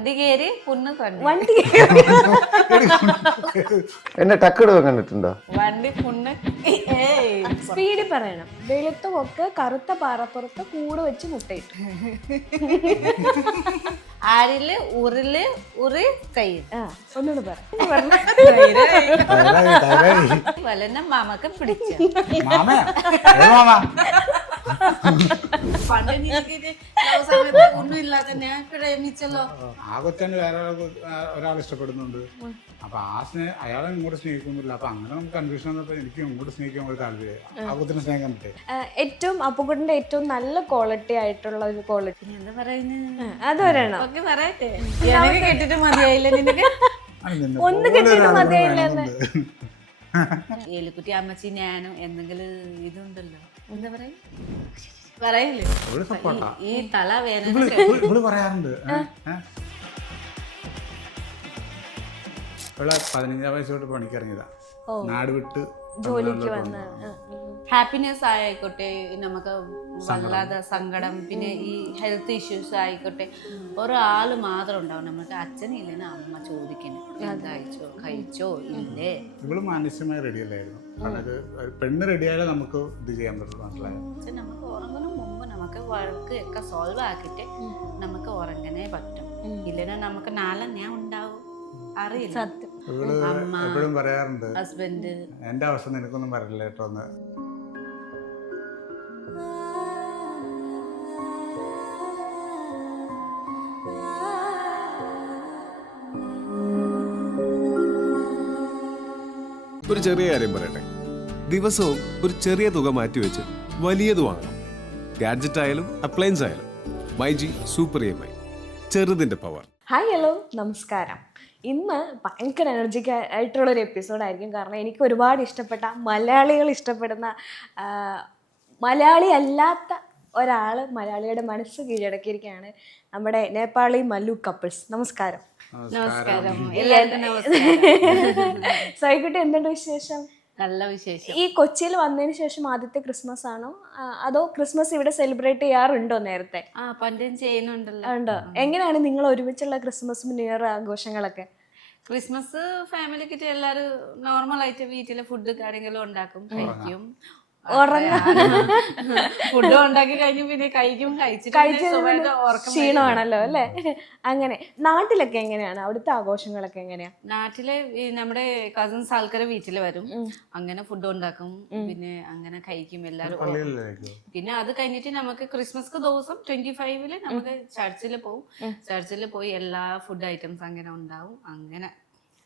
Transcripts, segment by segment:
വണ്ടി കയറി പുണ്ണ് കണ്ടു. വണ്ടി എന്നെ ടക്കിടുക കണ്ടിട്ടുണ്ടോ? വണ്ടി പുണ്ണ് സ്പീഡിൽ പറയണം. വെളുത്തുമൊക്കെ കറുത്ത പാറപ്പുറത്ത് കൂട് വെച്ച് മുട്ടയിട്ടു. ആരില് ഉരുള് ഉറി കൈ ഒന്നുകൂടെ പറ. വലന മാമക്ക് പിടിച്ച പണ്ട് സമയത്ത് ഒന്നും ഇല്ലാത്ത ഞാൻ പ്രേമിച്ചല്ലോ. ആ കൊച്ചന് വേറെ ഒരാൾ ഇഷ്ടപ്പെടുന്നുണ്ട്. അപ്പൊ അയാളെ ഇങ്ങോട്ട് സ്നേഹിക്കുന്നില്ല. അപ്പൊ അങ്ങനെ നമുക്ക് കൺഫ്യൂഷൻ വന്നപ്പോ എനിക്ക് ഇങ്ങോട്ട് സ്നേഹിക്കാൻ ഒരു താല്പര്യം. ആ കൊച്ചിനെ സ്നേഹിക്കാൻ പറ്റേ ഏറ്റവും അപ്പുകുട്ടന്റെ ഏറ്റവും നല്ല ക്വാളിറ്റി ആയിട്ടുള്ള ഒരു ക്വാളിറ്റി എന്താ പറയുന്നത്? അത് പറയണം. ഓക്കെ പറയട്ടെ. എനിക്ക് കേട്ടിട്ട് മതിയായില്ല നിനക്ക്? ഒന്ന് കിട്ടിയിട്ട് മതിയായില്ല. ഏലിക്കുട്ടി അമ്മച്ചി ഞാനും എന്തെങ്കിലും ഇതുണ്ടല്ലോ, എന്താ പറയാ പറയില്ലേ, ഈ തല വേദന പറയാറുണ്ട്. ഇവിടെ 15 വയസ്സോട്ട് പണിക്കിറങ്ങിയതാ, നാട് വിട്ട് ജോലിക്ക് വന്ന്. ഹാപ്പിനെസ് ആയിക്കോട്ടെ, നമുക്ക് വല്ലാതെ സങ്കടം, പിന്നെ ഈ ഹെൽത്ത് ഇഷ്യൂസ് ആയിക്കോട്ടെ, ഒരാള് മാത്രം ഉണ്ടാവും നമുക്ക്. അച്ഛനില്ലെന്ന് അമ്മ ചോദിക്കണം, കഴിച്ചോ കഴിച്ചോ ഇല്ലേ. ഇവള് മാനസികമായി റെഡി അല്ലായിരുന്നു. അതായത് പെണ്ണ് റെഡിയായാലേ നമുക്ക് ഇത് ചെയ്യാൻ പറ്റുള്ളൂ. മനസ്സിലായോ? നമുക്ക് ഉറങ്ങുന്ന മുമ്പ് നമുക്ക് വർക്ക് ഒക്കെ സോൾവ് ആക്കിയിട്ട് നമുക്ക് ഉറങ്ങാനേ പറ്റും. ഇല്ലെന്നാ നമുക്ക് നാളെ ഞാൻ ഉണ്ടാവും അറിയില്ല. സത്യം. എപ്പോഴും പറയാറുണ്ട്, ഹസ്ബൻഡ് എന്റെ അവസ്ഥ നിനക്കൊന്നും വരില്ല കേട്ടോ എന്ന്. ഒരു ചെറിയ കാര്യം പറയട്ടെ, ദിവസവും ഒരു ചെറിയ തുക മാറ്റിവെച്ച് വലിയത് വാങ്ങണം. ഗാഡ്ജറ്റ് ആയാലും അപ്ലയൻസ് ആയാലും മൈജി സൂപ്പർ EMI, ചെറുതിന്റെ പവർ. ഹായ്, ഹലോ, നമസ്കാരം. ഇന്ന് ഭയങ്കര എനർജിക് ആയിട്ടുള്ളൊരു എപ്പിസോഡായിരിക്കും. കാരണം എനിക്ക് ഒരുപാട് ഇഷ്ടപ്പെട്ട, മലയാളികൾ ഇഷ്ടപ്പെടുന്ന, മലയാളി അല്ലാത്ത ഒരാൾ മലയാളിയുടെ മനസ്സ് കീഴടക്കിയിരിക്കുകയാണ്. നമ്മുടെ നേപ്പാളി മല്ലു കപ്പിൾസ്. നമസ്കാരം. നമസ്കാരം, എല്ലാവർക്കും നമസ്കാരം. സോയിക്കുട്ടി, എന്തുണ്ട് വിശേഷം? നല്ല വിശേഷം. ഈ കൊച്ചിയിൽ വന്നതിന് ശേഷം ആദ്യത്തെ ക്രിസ്മസ് ആണോ, അതോ ക്രിസ്മസ് ഇവിടെ സെലിബ്രേറ്റ് ചെയ്യാറുണ്ടോ നേരത്തെ? പണ്ടും ചെയ്യുന്നുണ്ടല്ലോ. ഉണ്ടോ? എങ്ങനെയാണ് നിങ്ങൾ ഒരുമിച്ചുള്ള ക്രിസ്മസും ന്യൂ ഇയർ ആഘോഷങ്ങളൊക്കെ? ക്രിസ്മസ് ഫാമിലി കിട്ടി എല്ലാരും നോർമൽ ആയിട്ട് വീട്ടിലെ ഫുഡ് കാര്യങ്ങളും ഉണ്ടാക്കും, കഴിക്കും, ഫുഡ് ഉണ്ടാക്കി കഴിഞ്ഞു പിന്നെ കഴിക്കും. ക്ഷീണമാണല്ലോ അല്ലേ? അങ്ങനെ നാട്ടിലൊക്കെ എങ്ങനെയാണ് അവിടുത്തെ ആഘോഷങ്ങളൊക്കെ എങ്ങനെയാ? നാട്ടിലെ നമ്മുടെ കസിൻസ് ആൾക്കാരെ വീട്ടില് വരും, അങ്ങനെ ഫുഡ് ഉണ്ടാക്കും, പിന്നെ അങ്ങനെ കഴിക്കും എല്ലാരും. പിന്നെ അത് കഴിഞ്ഞിട്ട് നമുക്ക് ക്രിസ്മസ് ദിവസം 25 നമുക്ക് ചർച്ചിൽ പോകും. ചർച്ചിൽ പോയി എല്ലാ ഫുഡ് ഐറ്റംസ് അങ്ങനെ ഉണ്ടാവും.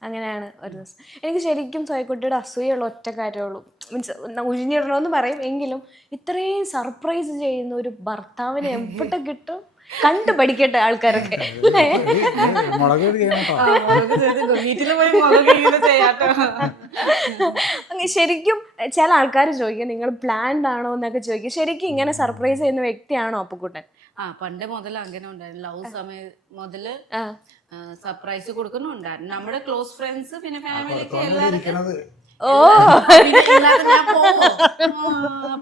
അങ്ങനെയാണ് ഒരു ദിവസം. എനിക്ക് ശരിക്കും സോയിക്കുട്ടിയുടെ അസൂയുള്ള ഒറ്റ കാര്യമുള്ളൂ. മീൻസ് ഉഴിഞ്ഞിടണമെന്ന് പറയും എങ്കിലും ഇത്രയും സർപ്രൈസ് ചെയ്യുന്ന ഒരു ഭർത്താവിനെ എവിടെ കിട്ടും? കണ്ടു പഠിക്കട്ടെ ആൾക്കാരൊക്കെ. ശരിക്കും ചില ആൾക്കാർ ചോദിക്കും, നിങ്ങൾ പ്ലാൻഡ് ആണോ എന്നൊക്കെ ചോദിക്കും. ശരിക്കും ഇങ്ങനെ സർപ്രൈസ് ചെയ്യുന്ന വ്യക്തിയാണോ അപ്പുക്കുട്ടൻ? പണ്ട് മുതൽ അങ്ങനെ ഉണ്ടായിരുന്നു. ലവ് സമയം മുതല് സർപ്രൈസ് കൊടുക്കുന്നുണ്ടായിരുന്നു. നമ്മുടെ ക്ലോസ് ഫ്രണ്ട്സ് പിന്നെ ഫാമിലിക്ക് എല്ലാവർക്കും.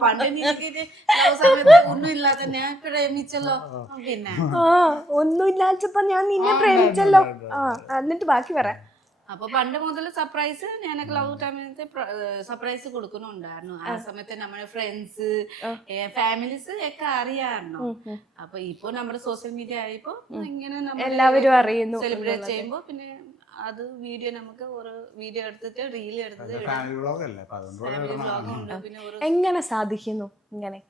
പണ്ട് ലവ് സമയത്ത് ഒന്നും ഇല്ലാത്ത ഞാൻ പ്രേമിച്ചല്ലോ. പിന്നെ ഒന്നും ഇല്ലാച്ചപ്പോ ഞാൻ നിന്നെ പ്രേമിച്ചല്ലോ. എന്നിട്ട് ബാക്കി പറ. അപ്പൊ പണ്ട് മുതൽ സർപ്രൈസ് ഞാനൊക്കെ ലവ് ടൈമിലത്തെ സർപ്രൈസ് കൊടുക്കുന്നുണ്ടായിരുന്നു. ആ സമയത്ത് നമ്മുടെ ഫ്രണ്ട്സ് ഫാമിലീസ് ഒക്കെ അറിയാമായിരുന്നു. അപ്പൊ ഇപ്പൊ നമ്മുടെ സോഷ്യൽ മീഡിയ ആയപ്പോ ഇങ്ങനെ എല്ലാവരും അറിയുന്നു. സെലിബ്രേറ്റ് ചെയ്യുമ്പോ പിന്നെ അത് വീഡിയോ നമുക്ക് ഒരു വീഡിയോ എടുത്തിട്ട് റീൽ എടുത്തിട്ട് എങ്ങനെ സാധിക്കുന്നു ഇങ്ങനെ?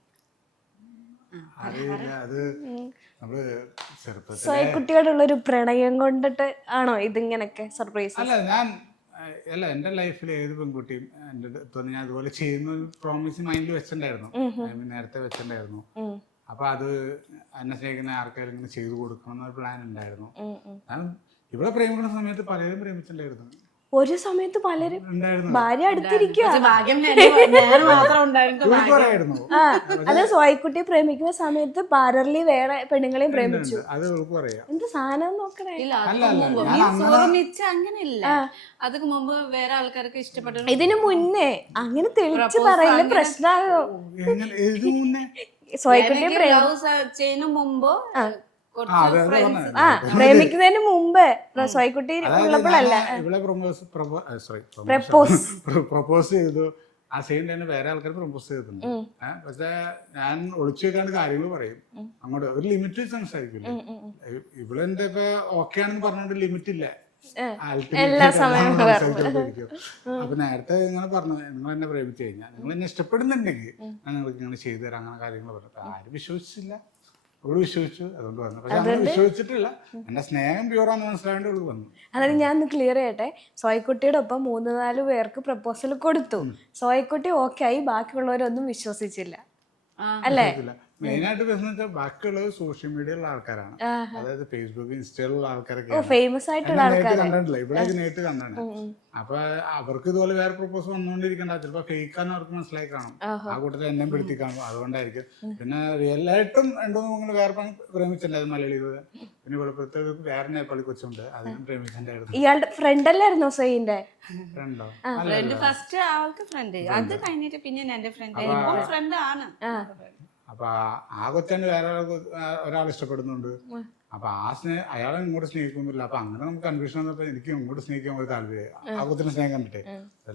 കുട്ടിയോടുള്ള ഒരു പ്രണയം കൊണ്ടിട്ട് ആണോ ഇതിങ്ങനൊക്കെ സർപ്രൈസ്? അല്ല, എന്റെ ലൈഫിൽ ഏത് പെൺകുട്ടിയും എന്റെ അടുത്ത് ഞാൻ അതുപോലെ ചെയ്യുന്ന പ്രോമിസ് മൈൻഡിൽ വെച്ചിട്ടുണ്ടായിരുന്നു, നേരത്തെ വെച്ചിട്ടുണ്ടായിരുന്നു. അപ്പൊ അത് എന്നെ സ്നേഹിക്കുന്ന ആർക്കാരും ഇങ്ങനെ ചെയ്തു കൊടുക്കണം എന്നൊരു പ്ലാൻ ഉണ്ടായിരുന്നു. ഞാൻ ഇവിടെ പ്രേമിക്കുന്ന സമയത്ത് പലരും പ്രേമിച്ചിട്ടുണ്ടായിരുന്നു. ഒരു സമയത്ത് പലരും ഭാര്യ അടുത്തിരിക്കുക. അത് സോയിക്കുട്ടിയെ പ്രേമിക്കുന്ന സമയത്ത് പാരലി വേറെ പെണ്ണുങ്ങളെയും പ്രേമിച്ചു. എന്ത് സാധനം നോക്കണേ. അങ്ങനെയില്ല, അതിന് മുമ്പ് വേറെ ആൾക്കാർക്ക് ഇഷ്ടപ്പെട്ടു. ഇതിനു മുന്നേ അങ്ങനെ തെളിച്ച് പറയില്ല, പ്രശ്നമാകോ? സോയിക്കുട്ടിയെ ചെയ്യുന്ന മുമ്പോ പ്രേമിക്കുന്നതിന് മുമ്പ് മുമ്പേ സോയിക്കുട്ടി ഉള്ളപ്പോഴല്ല ഇവിടെ Propose. പ്രപ്പോസ് ചെയ്തു. ആ സെയിം ടൈമിൽ വേറെ ആൾക്കാർ പ്രപ്പോസ് ചെയ്തിട്ടുണ്ട്. പക്ഷെ ഞാൻ ഒളിച്ചു വെക്കാണ്ട് കാര്യങ്ങൾ പറയും അങ്ങോട്ട്. ഒരു ലിമിറ്റ് സംസാരിക്കില്ല. ഇവളെന്റെ ഇപ്പൊ ഓക്കെ ആണെന്ന് പറഞ്ഞോണ്ട് ലിമിറ്റ് ഇല്ല. എല്ലാ സമയവും അപ്പൊ നേരത്തെ ഇങ്ങനെ പറഞ്ഞു, നിങ്ങൾ എന്നെ പ്രേമിച്ചു കഴിഞ്ഞാൽ, നിങ്ങൾ എന്നെ ഇഷ്ടപ്പെടുന്നുണ്ടെങ്കിൽ ഞാൻ നിങ്ങൾക്ക് ഇങ്ങനെ ചെയ്തു തരാം, അങ്ങനെ കാര്യങ്ങൾ പറഞ്ഞു. ആരും വിശ്വസിച്ചില്ല. അവള് വിശ്വസിച്ചു, അതുകൊണ്ട് വന്നു. പക്ഷെ അങ്ങനെ വിശ്വസിച്ചിട്ടില്ല. എന്റെ സ്നേഹം പ്യൂറാന്ന് മനസ്സിലാവേണ്ടി അവള് വന്നു. അതായത് ഞാൻ ഒന്ന് ക്ലിയർ ചെയ്യട്ടെ, സോയിക്കുട്ടിയുടെ ഒപ്പം 3-4 പേർക്ക് പ്രപ്പോസൽ കൊടുത്തു. സോയിക്കുട്ടി ഓക്കെ ആയി, ബാക്കിയുള്ളവരൊന്നും വിശ്വസിച്ചില്ല അല്ലേ? മെയിനായിട്ട് വെച്ചാൽ ബാക്കിയുള്ളത് സോഷ്യൽ മീഡിയയിലുള്ള ആൾക്കാരാണ്. അതായത് ഫേസ്ബുക്ക്, ഇൻസ്റ്റയിലുള്ള ആൾക്കാരൊക്കെ ഫേമസ് ആയിട്ടുള്ള ആൾക്കാർ കണ്ടിട്ടില്ല. ഇവിടെ നേരിട്ട് കണ്ടാണ്. അപ്പൊ അവർക്ക് ഇതുപോലെ വേറെ പ്രപ്പോസ് വന്നുകൊണ്ടിരിക്കണ്ട. ചിലപ്പോ ഫേക്കാന്ന് അവർക്ക് മനസ്സിലായി കാണും. ആ കൂട്ടത്തിൽ എന്നെ പിടുത്തി കാണും. അതുകൊണ്ടായിരിക്കും. പിന്നെ റിയലായിട്ടും 2-3 വേറെ പ്രേമിച്ചിട്ടുണ്ടായിരുന്നു മലയാളികൾ. പിന്നെ വെളുപ്പത്തെ വേറെ നേപ്പാളി കൊച്ചുണ്ട്, അതിനും പ്രേമിച്ചിട്ടുണ്ടായിരുന്നു. ഇയാളുടെ ഫ്രണ്ട് അല്ലായിരുന്നോ സോയിന്റെ? ഫ്രണ്ടോ? ഫ്രണ്ട് ഫസ്റ്റ് ആൾക്ക് ഫ്രണ്ട്, അത് കഴിഞ്ഞിട്ട് പിന്നെ എന്റെ ഫ്രണ്ട് ഫ്രണ്ട് ആണ്. അപ്പൊ ആ കൊച്ചാണ് വേറെ ഒരാൾ ഇഷ്ടപ്പെടുന്നുണ്ട്. അപ്പൊ അയാളെ ഇങ്ങോട്ട് സ്നേഹിക്കുന്നില്ല. അപ്പൊ അങ്ങനെ നമുക്ക് കൺഫ്യൂഷൻ വന്നപ്പോ എനിക്ക് ഇങ്ങോട്ട് സ്നേഹിക്കാൻ ഒരു താല്പര്യം, ആ കൊച്ചിനെ സ്നേഹം കണ്ടിട്ടേ.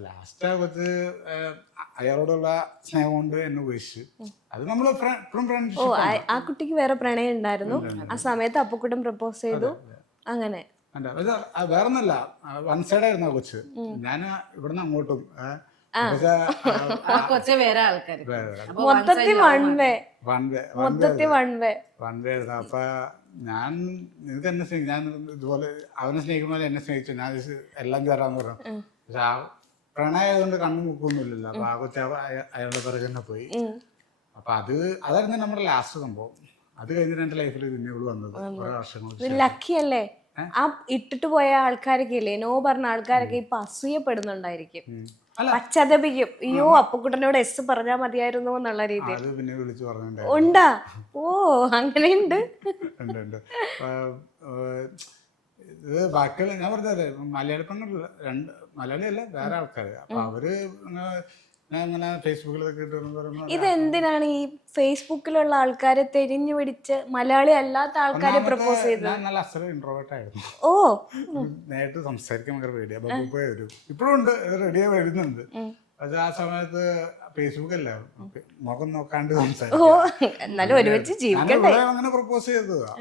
ലാസ്റ്റ് ആ കൊച്ച് അയാളോടുള്ള സ്നേഹം കൊണ്ട് എന്നെ ഉപേക്ഷിച്ചു. അത് നമ്മള് ഓ, ആ കുട്ടിക്ക് വേറെ പ്രണയം ഉണ്ടായിരുന്നു. ആ സമയത്ത് അപ്പുക്കുട്ടൻ പ്രപ്പോസ് ചെയ്തു. അങ്ങനെ വേറൊന്നല്ല, വൺ സൈഡ് ആയിരുന്നു ആ കൊച്ച്. ഞാൻ ഇവിടുന്ന് അങ്ങോട്ടും കൊച്ചെ വേറെ ആൾക്കാർ മൊത്തത്തിൽ വൺ വേ. അപ്പൊ ഞാൻ നിനക്ക് എന്നെ സ്നേഹിക്കും, ഞാൻ ഇതുപോലെ അവനെ സ്നേഹിക്കുമ്പോൾ എന്നെ സ്നേഹിച്ചു, ഞാൻ എല്ലാം തരാന്ന് പറഞ്ഞു. പക്ഷെ ആ പ്രണയതുകൊണ്ട് കണ്ണു മുക്കൊന്നുമില്ലല്ലോ. അപ്പൊ ആ കൊച്ച അയാളുടെ പിറകെ തന്നെ പോയി. അപ്പൊ അതായിരുന്നു നമ്മുടെ ലാസ്റ്റ് സംഭവം. അത് കഴിഞ്ഞിട്ട് എന്റെ ലൈഫിൽ പിന്നെ ഇവിടെ വന്നത് കുറെ വർഷങ്ങൾ. ലക്കി അല്ലേ? ആ ഇട്ടിട്ട് പോയ ആൾക്കാരൊക്കെ ഇല്ലേ, നോ പറഞ്ഞ ആൾക്കാരൊക്കെ ഇപ്പൊ അസൂയപ്പെടുന്നുണ്ടായിരിക്കും, പശ്ചാത്തപിക്കും. അയ്യോ അപ്പുക്കുട്ടനോട് എസ് പറഞ്ഞാ മതിയായിരുന്നു എന്നുള്ള രീതിയിൽ പിന്നെ വിളിച്ചു പറഞ്ഞിട്ടുണ്ടായിരുന്നു. ഉണ്ടാ? ഓ, അങ്ങനെയുണ്ട്. ഇത് ബാക്കിയുള്ള ഞാൻ പറഞ്ഞത് മലയാളി പെണ്ണല്ല, മലയാളിയല്ല വേറെ ആൾക്കാര്. അപ്പൊ അവര് അങ്ങനെ ഫേസ്ബുക്കിലൊക്കെ ഇതെന്തിനാണ് ഈ ഫേസ്ബുക്കിലുള്ള ആൾക്കാരെ തെരിഞ്ഞു പിടിച്ച് മലയാളി അല്ലാത്ത ആൾക്കാരെ പ്രപ്പോസ് ചെയ്തത്? ഞാൻ നല്ല അസല ഇൻട്രോവേർട്ട് ആയിരുന്നു. ഓ, നേരിട്ട് സംസാരിക്കാൻ ഭയങ്കര പേടിയാ. വരും ഇപ്പോഴും ഉണ്ട്, റെഡിയായി വരുന്നുണ്ട്. പക്ഷെ ആ സമയത്ത് ഫേസ്ബുക്ക് അല്ല, മുഖം നോക്കാണ്ട് എന്നാലും ഒരുമിച്ച് ജീവിക്കട്ടെ. അങ്ങനെ പ്രപ്പോസ് ചെയ്തതാ,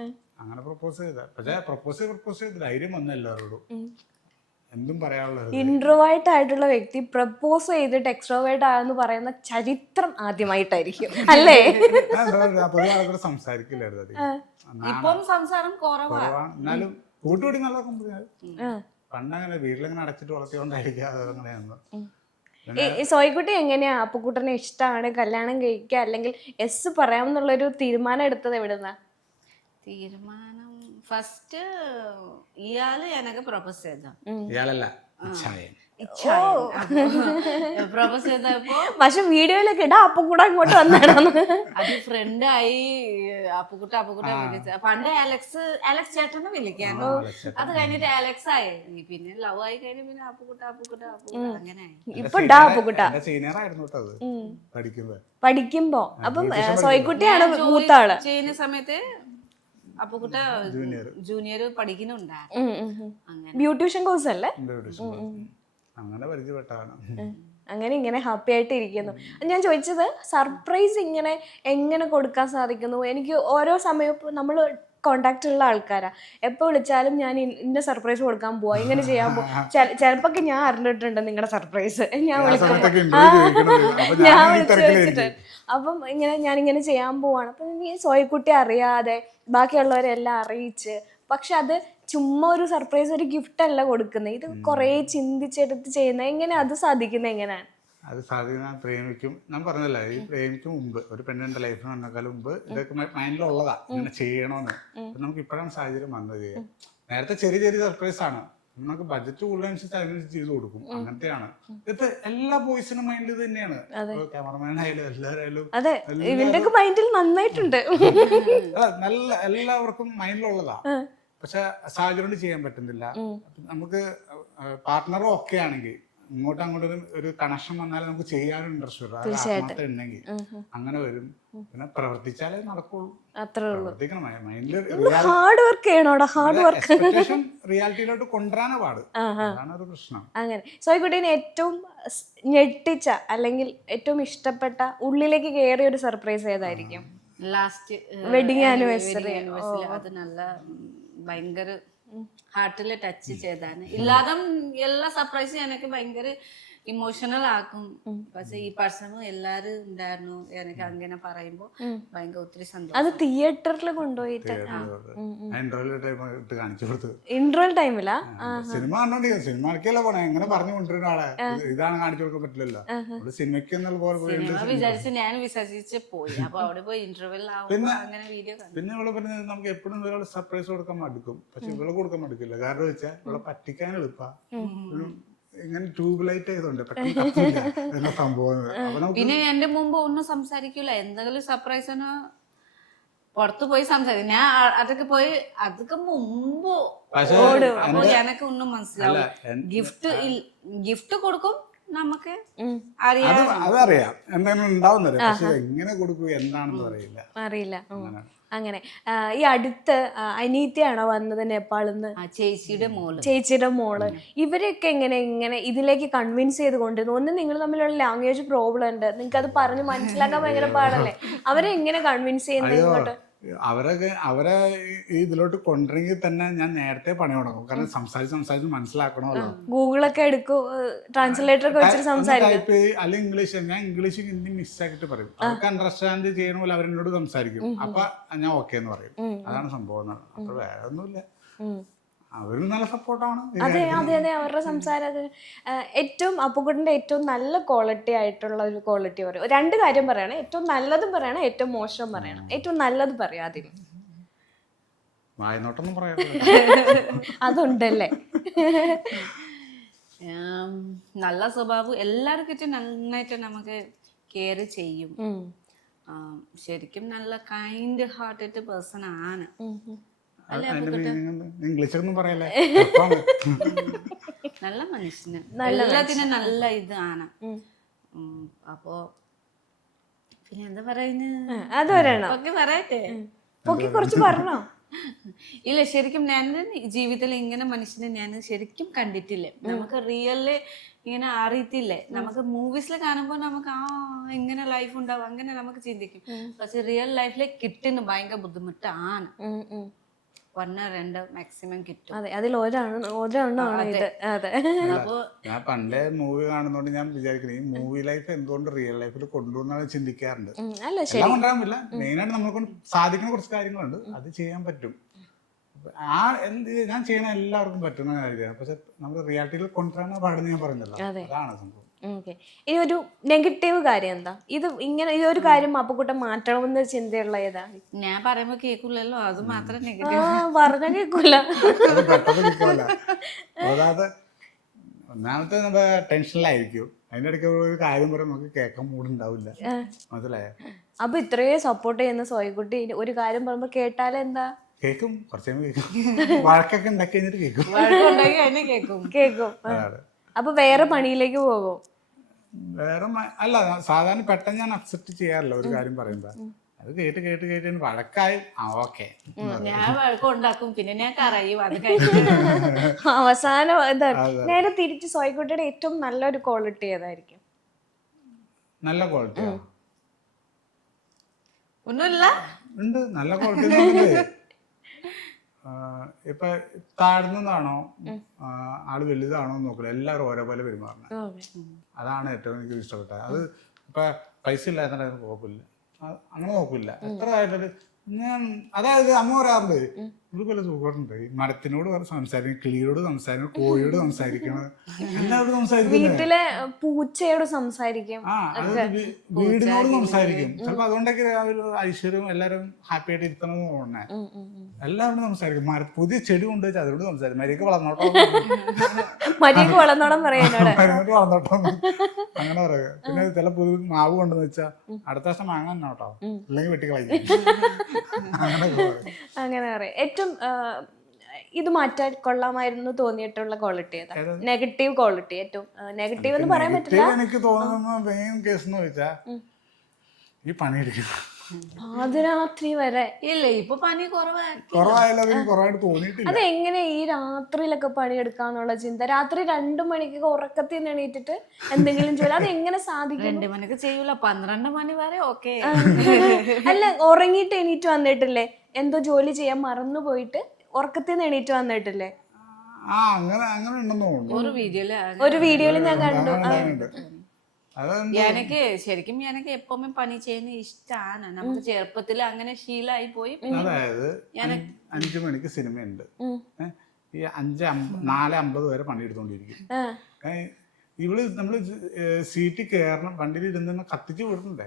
അങ്ങനെ പ്രപ്പോസ് ചെയ്ത. പക്ഷെ പ്രപ്പോസ് ചെയ്ത് ധൈര്യം വന്നു എല്ലാവരോടും. എന്തും പറയാനുള്ളത്. ഇൻട്രോവേർട്ട് ആയിട്ടുള്ള വ്യക്തി പ്രപ്പോസ് ചെയ്തിട്ട് എക്സ്ട്രോവേർട്ട് ആണെന്ന് പറയുന്ന ചരിത്രം ആദ്യമായിട്ടായിരിക്കും അല്ലേ? പൊതുവെ ആൾക്കാർ സംസാരിക്കില്ലായിരുന്നു. ഇപ്പം സംസാരം കുറവാണ്. എന്നാലും കൂട്ടുകൂടി നല്ല പണ്ടങ്ങനെ വീട്ടിലങ്ങനെ അടച്ചിട്ട് വളർത്തിക്കൊണ്ടായിരിക്കും. അങ്ങനെയായിരുന്നു. സോയിക്കുട്ടി എങ്ങനെയാ അപ്പുക്കുട്ടനെ ഇഷ്ടമാണ്, കല്യാണം കഴിക്കുക അല്ലെങ്കിൽ എസ് പറയാമെന്നുള്ളൊരു തീരുമാനം എടുത്തത് എവിടുന്നാ? തീരുമാനം ഫസ്റ്റ് ഇയാള് എനക്ക് പ്രപ്പോസ് ചെയ്ത. ഇയാളല്ല, പ്രപ്പോസ് ചെയ്തപ്പോ പക്ഷെ വീഡിയോയിലൊക്കെ ഇടാ അപ്പുക്കുട്ട അങ്ങോട്ട് വന്നാണ്. അത് ഫ്രണ്ടായി അപ്പുക്കുട്ട വിളിച്ച. പണ്ട് അലക്സ് ചേട്ടനെ വിളിക്കാനോ, അത് കഴിഞ്ഞിട്ട് അലക്സ് ആയി. പിന്നെ ലവ് ആയി കഴിഞ്ഞ പിന്നെ അപ്പുക്കുട്ട അങ്ങനെ ആയി. ഇപ്പൊ ഇടാ അപ്പുക്കുട്ട സീനിയർ ആയിരുന്നു പഠിക്കുമ്പോ. അപ്പം സോയിക്കുട്ടിയാണ് മൂത്താള്. ചെയ്യുന്ന സമയത്ത് അപ്പുക്കുട്ട ജൂനിയർ പഠിക്കുന്നുണ്ടാ. ബ്യൂട്ടീഷ്യൻ കോഴ്സ് അല്ലേ? അങ്ങനെ പരിചയപ്പെട്ടാണ്. അങ്ങനെ ഇങ്ങനെ ഹാപ്പി ആയിട്ട് ഇരിക്കുന്നു. ഞാൻ ചോദിച്ചത് സർപ്രൈസ് എങ്ങനെ കൊടുക്കാൻ സാധിക്കുന്നു? എനിക്ക് ഓരോ സമയവും നമ്മൾ കോണ്ടാക്ട് ഉള്ള ആൾക്കാരാ, എപ്പോ വിളിച്ചാലും ഞാൻ ഇന്ന സർപ്രൈസ് കൊടുക്കാൻ പോവാ, ഇങ്ങനെ ചെയ്യാൻ പോവാ. ചിലപ്പോ ഞാൻ അറിഞ്ഞിട്ടുണ്ട് നിങ്ങളുടെ സർപ്രൈസ്, ഞാൻ വിളിച്ചു വെച്ചിട്ട്. അപ്പം ഞാനിങ്ങനെ ചെയ്യാൻ പോവാണ്. അപ്പൊ ഈ സോയിക്കുട്ടി അറിയാതെ ബാക്കിയുള്ളവരെല്ലാം അറിയിച്ച്, പക്ഷെ അത് ചുമ്മാ ഒരു സർപ്രൈസ്, ഒരു ഗിഫ്റ്റ് അല്ല കൊടുക്കുന്നത്. ഇത് കുറെ ചിന്തിച്ചെടുത്ത് ചെയ്യുന്നത്. എങ്ങനെ അത് സാധിക്കുന്നത്? എങ്ങനെയാണ് അത് സാധിക്കുന്ന? പ്രേമിക്കും, ഞാൻ പറഞ്ഞല്ലോ, ഈ പ്രേമിക്കും മുമ്പ്, ഒരു പെണ്ണിന്റെ ലൈഫിൽ വന്നേക്കാളും മുമ്പ് ഇതൊക്കെ മൈൻഡിലുള്ളതാ, ഇങ്ങനെ ചെയ്യണമെന്ന്. നമുക്ക് ഇപ്പോഴാണ് സാഹചര്യം വന്നത് ചെയ്യാൻ. നേരത്തെ ചെറിയ ചെറിയ സർപ്രൈസ് ആണ്, നമുക്ക് ബഡ്ജറ്റ് കൂടുതലനുസരിച്ച് അതിനനുസരിച്ച് ചെയ്ത് കൊടുക്കും. അങ്ങനത്തെയാണ്. ഇപ്പൊ എല്ലാ ബോയ്സിനും മൈൻഡിൽ ഇത് തന്നെയാണ്. ക്യാമറമാൻ ആയാലും എല്ലാവരായാലും മൈൻഡിൽ നന്നായിട്ടുണ്ട്. നല്ല എല്ലാവർക്കും മൈൻഡിലുള്ളതാ. പക്ഷെ സാഹചര്യം കൊണ്ട് ചെയ്യാൻ പറ്റുന്നില്ല. നമുക്ക് പാർട്ട്ണറും ഒക്കെ ആണെങ്കിൽ ഇങ്ങോട്ടും അങ്ങോട്ടും ഒരു കണക്ഷൻ വന്നാലേ നമുക്ക് ചെയ്യാനും ഇൻട്രസ്റ്റ് വരും. അത് ആത്മാർത്ഥത ഉണ്ടെങ്കിൽ അങ്ങനെ വരും. പിന്നെ പ്രവർത്തിച്ചാലേ നടക്കുള്ളൂ. അത്രേ ഉള്ളൂ. പ്രവർത്തിക്കണം. മൈൻഡിൽ ഹാർഡ് വർക്ക് ചെയ്യണോടാ, ഹാർഡ് വർക്ക്. എക്സ്പെക്ടേഷൻ റിയാലിറ്റിയിലോട്ട് കൊണ്ടുവരാനാ പാട്. അതാണ് ഒരു പ്രശ്നം. അങ്ങനെ സോയിക്കുട്ടീനെ ഏറ്റവും ഞെട്ടിച്ച അല്ലെങ്കിൽ ഏറ്റവും ഇഷ്ടപ്പെട്ട ഉള്ളിലേക്ക് കയറിയ ഒരു സർപ്രൈസ് ഏതായിരിക്കും? Last wedding anniversary. അത് നല്ല ഭയങ്കര ഹാർട്ടിൽ ടച്ച് ചെയ്താണ്. ഇല്ലാതെ എല്ലാ സർപ്രൈസും എനിക്ക് ഭയങ്കര ഇമോഷണൽ ആക്കും. പക്ഷെ ഈ പേഴ്സണും എല്ലാരും ഉണ്ടായിരുന്നു എനിക്ക് അങ്ങനെ പറയുമ്പോ ഭയങ്കര ഒത്തിരി സന്തോഷം. അത് തിയേറ്ററിൽ കൊണ്ടുപോയിട്ട് കാണിച്ചു കൊടുത്തു. ഇന്റർവെൽ ടൈമിലാ? സിനിമ കണ്ടോണ്ടിരിക്കും. സിനിമക്കല്ല പോണേ, എങ്ങനെ പറഞ്ഞു കൊണ്ടുവരുന്ന ആളെ ഇതാണ് കാണിച്ചു കൊടുക്കാൻ പറ്റില്ലല്ലോ. സിനിമയ്ക്ക് എന്നുള്ള പോലെ ഞാൻ വിശ്വസിച്ച് പോയി. അപ്പൊ അവിടെ പോയി ഇന്റർവെൽ ആവുമ്പോ അങ്ങനെ വീഡിയോ കണ്ടു. പിന്നെ ഇവിടെ പറഞ്ഞത് നമുക്ക് എപ്പോഴും ഒരാൾ സർപ്രൈസ് കൊടുക്കാൻ മടുക്കും. പക്ഷെ ഇവിടെ കൊടുക്കാൻ മടുക്കില്ല. കാരണം വെച്ചാൽ ഇവിടെ പറ്റിക്കാൻ എളുപ്പാ. ഇങ്ങനെ ട്യൂബ് ലൈറ്റ് ആയതുകൊണ്ട് പെട്ടെന്ന് സംഭവം. പിന്നെ എന്റെ മുമ്പ് ഒന്നും സംസാരിക്കൂല. എന്തെങ്കിലും സർപ്രൈസിന് പുറത്തു പോയി സംസാരിക്കും. ഞാൻ അതൊക്കെ മുമ്പ് അപ്പൊ എനക്ക് ഒന്നും മനസ്സിലാവും. ഗിഫ്റ്റ് കൊടുക്കും നമുക്ക് അതറിയാം എന്തെങ്കിലും ഉണ്ടാവുന്നില്ല. പക്ഷെ എങ്ങനെ കൊടുക്കും എന്താണെന്ന് അറിയില്ല. അങ്ങനെ ഈ അടുത്ത് അനീറ്റയാണോ വന്നത് നേപ്പാളിൽ നിന്ന്? ചേച്ചിയുടെ മോള്. ഇവരൊക്കെ ഇങ്ങനെ ഇതിലേക്ക് കൺവിൻസ് ചെയ്ത് കൊണ്ടിരുന്നു. ഒന്ന് നിങ്ങൾ തമ്മിലുള്ള ലാംഗ്വേജ് പ്രോബ്ലം ഉണ്ട്, നിങ്ങൾക്ക് അത് പറഞ്ഞ് മനസ്സിലാക്കാൻ ഭയങ്കര പാടല്ലേ? അവരെ എങ്ങനെ കൺവിൻസ് ചെയ്യുന്നത് ഇങ്ങോട്ട്? അവരെ ഇതിലോട്ട് കൊണ്ടുവരെങ്കിൽ തന്നെ ഞാൻ നേരത്തെ പണി തുടങ്ങും. കാരണം സംസാരിച്ച് മനസ്സിലാക്കണമല്ലോ. ഗൂഗിളൊക്കെ എടുക്കും, ട്രാൻസ്ലേറ്റർ ഒക്കെ വെച്ചിട്ട് സംസാരിക്കും. അല്ലെങ്കിൽ ഇംഗ്ലീഷ്, ഞാൻ ഇംഗ്ലീഷ് ഹിന്ദി മിക്സ് ആക്കിയിട്ട് പറയും. അവർക്ക് അണ്ടർസ്റ്റാൻഡ് ചെയ്യണ പോലെ അവരെന്നോട് സംസാരിക്കും. അപ്പൊ ഞാൻ ഓക്കെ എന്ന് പറയും. അതാണ് സംഭവം. അപ്പൊ വേറെ ഒന്നുമില്ല. അവരും നല്ല സപ്പോർട്ടാണ്. അതെ അവരുടെ സംസാരം. ഏറ്റവും അപ്പുകുട്ടൻ്റെ ഏറ്റവും നല്ല ക്വാളിറ്റി ആയിട്ടുള്ള ഒരു ക്വാളിറ്റി പറയും. രണ്ട് കാര്യം പറയണം. ഏറ്റവും നല്ലതും പറയണം, ഏറ്റവും മോശം പറയണം. ഏറ്റവും നല്ലത് പറയാം അതിന്. വായനോട്ടൊന്നും പറയാ അതുണ്ടല്ലേ? നല്ല സ്വഭാവം എല്ലാവർക്കും നന്നായിട്ട് നമുക്ക് കെയർ ചെയ്യും. ശരിക്കും നല്ല കൈൻഡ് ഹാർട്ടഡ് പേഴ്സൺ ആണ്. ഇംഗ്ലീഷൊന്നും പറയല്ലേ. നല്ല മനുഷ്യന് എല്ലാത്തിനും നല്ല ഇതാണ്. അപ്പോ പിന്നെ എന്താ പറയുന്നത്? അത് പറയണം. പറയട്ടെ, കുറച്ച് പറഞ്ഞോ? ഇല്ല, ശരിക്കും ഞാൻ ജീവിതത്തിൽ ഇങ്ങനെ മനുഷ്യനെ ഞാൻ ശരിക്കും കണ്ടിട്ടില്ലേ. നമുക്ക് റിയല് ഇങ്ങനെ അറിയത്തില്ലേ. നമുക്ക് മൂവീസിൽ കാണുമ്പോൾ നമുക്ക് ഇങ്ങനെ ലൈഫ് ഉണ്ടാവും അങ്ങനെ നമുക്ക് ചിന്തിക്കും. പക്ഷെ റിയൽ ലൈഫിൽ കിട്ടുന്ന ഭയങ്കര ബുദ്ധിമുട്ടാണ്. 1 or 2 മാക്സിമം കിട്ടും. അതെ, അതിൽ ഒരെണ്ണമാണ് ഇത്. അതെ, ഞാൻ പണ്ടേ മൂവി കാണുന്നോണ്ട് ഞാൻ വിചാരിക്കുന്നത് ഈ മൂവി ലൈഫ് എന്തുകൊണ്ട് റിയൽ ലൈഫിൽ കൊണ്ടുവന്നാണ് ചിന്തിക്കാറുണ്ട്. എല്ലാം കൊണ്ടുവരാൻ പറ്റില്ല. മെയിനായിട്ട് നമ്മളെ കൊണ്ട് സാധിക്കുന്ന കുറച്ച് കാര്യങ്ങളുണ്ട്, അത് ചെയ്യാൻ പറ്റും. ഞാൻ ചെയ്യണ എല്ലാവർക്കും പറ്റുന്ന കാര്യമാണ്. പക്ഷെ നമ്മൾ റിയാലിറ്റിയിൽ കൊണ്ടുവരാൻ പാടുന്ന ഞാൻ പറഞ്ഞല്ലോ, അതാണ് സംഭവം. ഇനി ഒരു നെഗറ്റീവ് കാര്യം എന്താ? ഇതൊരു കാര്യം അപ്പുകുട്ടൻ മാറ്റണമെന്ന് ചിന്തയുള്ള ഏതാ? ഞാൻ പറയുമ്പോ കേൾക്കൂലല്ലോ, അത് മാത്രം പറഞ്ഞ കേൾക്കൂല. അതായത് ഒന്നാമത്തെ നമ്മൾ ടെൻഷനിലായിരിക്കും. അതിന്റെ ഇടയ്ക്ക് ഒരു കാര്യം പറയുമ്പോൾ നമുക്ക് കേൾക്കാൻ മൂടുണ്ടാവില്ല. മനസ്സിലായോ? അപ്പൊ ഇത്രയും സപ്പോർട്ട് ചെയ്യുന്ന സോയിക്കുട്ടി ഒരു കാര്യം പറയുമ്പോ കേട്ടാലെന്താ? കേൾക്കും, കുറച്ച് കേൾക്കും. വഴക്കൊക്കെ ഉണ്ടാക്കി കഴിഞ്ഞിട്ട് കേൾക്കും. അപ്പൊ വേറെ പണിയിലേക്ക് പോകും? വേറെ അല്ല, സാധാരണ പെട്ടെന്ന് ഞാൻ അക്സെപ്റ്റ് ചെയ്യാറില്ല ഒരു കാര്യം പറയുമ്പോ. അത് കേട്ട് വഴക്കായി ഓക്കെ ഞാൻ വഴക്കുണ്ടാക്കും, പിന്നെ ഞാൻ കറയും. അത് അവസാനം എന്താ നേരെ തിരിച്ച് സോയിക്കുട്ടിയുടെ ഏറ്റവും നല്ലൊരു ക്വാളിറ്റി ഏതായിരിക്കും? നല്ല ക്വാളിറ്റി ഒന്നുമില്ല, ഉണ്ട്. നല്ല ക്വാളിറ്റി ഇപ്പൊ താഴ്ന്നതാണോ ആള് വലുതാണോ നോക്കില്ല, എല്ലാവരും ഓരോ പോലെ പെരുമാറണം. അതാണ് ഏറ്റവും എനിക്ക് ഇഷ്ടപ്പെട്ടത്. അത് ഇപ്പൊ പൈസ ഇല്ലാത്ത കുഴപ്പമില്ല, അങ്ങനെ നോക്കില്ല. എത്ര ആയിട്ടൊരു ഞാൻ അതായത് അമ്മ പറയാറുണ്ട്, ഇതുപോലെ സുഖമുണ്ട്. മരത്തിനോട് സംസാരിക്കണം, കിളിയോട് സംസാരിക്കണം, കോഴിയോട് സംസാരിക്കണം, എല്ലാവരോടും സംസാരിക്കും. വീട്ടിലെ പൂച്ചയോട് സംസാരിക്കും, വീടിനോട് സംസാരിക്കും. ചിലപ്പോ അതുകൊണ്ടൊക്കെ ഐശ്വര്യം എല്ലാരും ഹാപ്പി ആയിട്ട് ഇരുത്തണം എന്ന് തോന്നണേ. എല്ലാവരോടും സംസാരിക്കും. പുതിയ ചെടി കൊണ്ടുവച്ചാൽ അതിനോട് സംസാരിക്കും. മരിയൊക്കെ വളർന്നോട്ടോ, വളർന്നോടം വളർന്നോട്ടോ അങ്ങനെ പറയുക. പിന്നെ ചില പുതിയ മാവ് കൊണ്ടെന്ന് വെച്ചാൽ അടുത്ത വർഷം വാങ്ങാൻ നോട്ടോ, അല്ലെങ്കിൽ വെട്ടിക്കളയും. അങ്ങനെ പറയാം. ഏറ്റവും ഇത് മാറ്റാൻ കൊള്ളാമായിരുന്നു തോന്നിയിട്ടുള്ള ക്വാളിറ്റി ഏതാ? നെഗറ്റീവ് ക്വാളിറ്റി, ഏറ്റവും നെഗറ്റീവ് എന്ന് പറയാൻ പറ്റില്ല. എനിക്ക് തോന്നുന്ന മെയിൻ കേസ് എന്ന് വെച്ചാ ഈ പണിയെടുക്കണം. പാതിരാത്രി വരെ ഇല്ല, ഇപ്പൊ പനി കുറവായാലും അതിന് കുറവായിട്ട് തോന്നിയിട്ടില്ല. അതെങ്ങനെ ഈ രാത്രിയിലൊക്കെ പണിയെടുക്കാന്നുള്ള ചിന്ത? രാത്രി 2 മണിക്ക് ഉറക്കത്തിൽ നിന്ന് എണീറ്റിട്ട് എന്തെങ്കിലും ജോലി, അത് എങ്ങനെ സാധിക്കും? 2 മണിക്ക് ചെയ്യൂല, 12 മണി വരെ ഓക്കെ. അല്ല, ഉറങ്ങിയിട്ട് എണീറ്റ് വന്നിട്ടില്ലേ? എന്തോ ജോലി ചെയ്യാൻ മറന്നു പോയിട്ട് ഉറക്കത്തിൽ നിന്ന് എണീറ്റ് വന്നിട്ടില്ലേ? അങ്ങനെ ഉണ്ടെന്ന് തോന്നുന്നു. ഒരു വീഡിയോയിൽ ഞാൻ കണ്ടു. എനിക്ക് ശരിക്കും എനിക്ക് എപ്പോഴും പണി ചെയ്യുന്ന ഇഷ്ടമാണ്. നമുക്ക് ചെറുപ്പത്തിൽ അങ്ങനെ ശീലമായി പോയി. അതായത് 5 മണിക്ക് സിനിമയുണ്ട്, ഈ 4:50 വരെ പണിയെടുത്തോണ്ടിരിക്കും. ഇവള് നമ്മള് സീറ്റിൽ കയറണം, വണ്ടിയിൽ ഇരുന്ന് കത്തിച്ച് വിടുന്നുണ്ടേ.